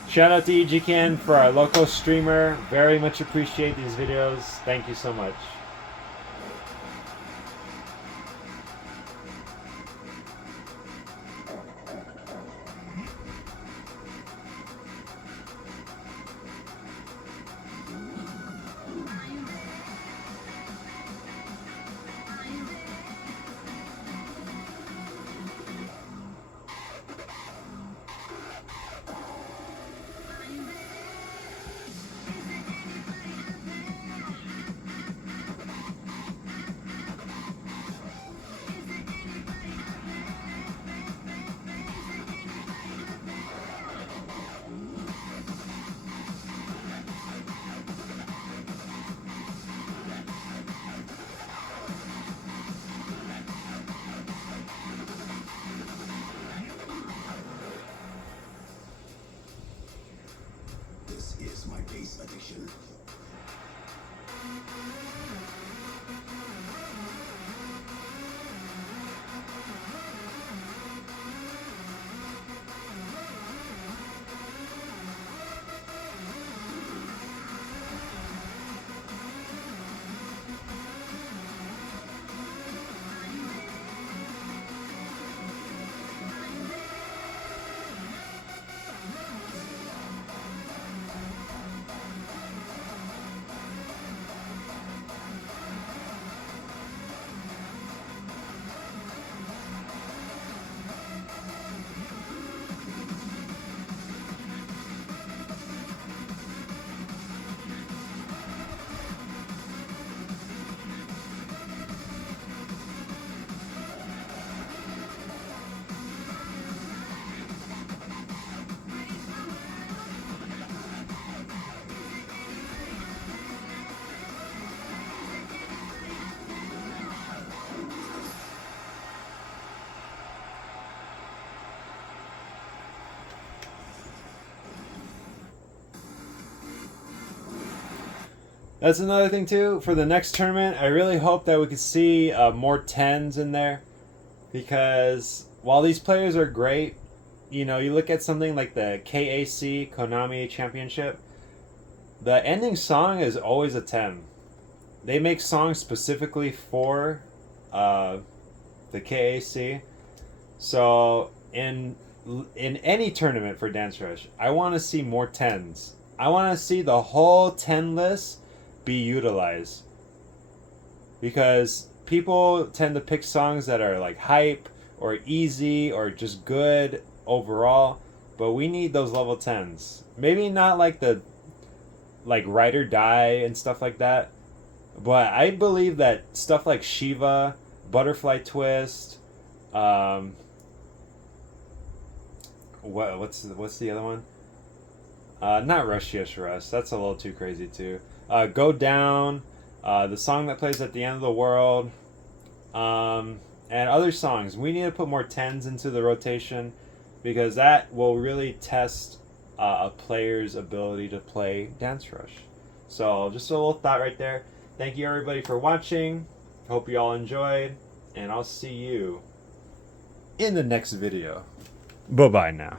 Shout out to EGCan for our local streamer. Very much appreciate these videos. Thank you so much. This is my base addiction. That's another thing too. For the next tournament, I really hope that we could see more 10s in there, because while these players are great, you know, you look at something like the KAC Konami Championship, the ending song is always a 10. They make songs specifically for the KAC. So in any tournament for Dance Rush, I want to see more 10s. I want to see the whole 10 list be utilized. Because people tend to pick songs that are like hype or easy or just good overall, but we need those level 10s. Maybe not like the Ride or Die and stuff like that, but I believe that stuff like Shiva, Butterfly Twist, what's the other one? Not Rush Yes Rush. That's a little too crazy too. Go Down, the song that plays at the end of the world, and other songs. We need to put more 10s into the rotation because that will really test a player's ability to play Dance Rush. So just a little thought right there. Thank you everybody for watching. Hope you all enjoyed, and I'll see you in the next video. Bye-bye now.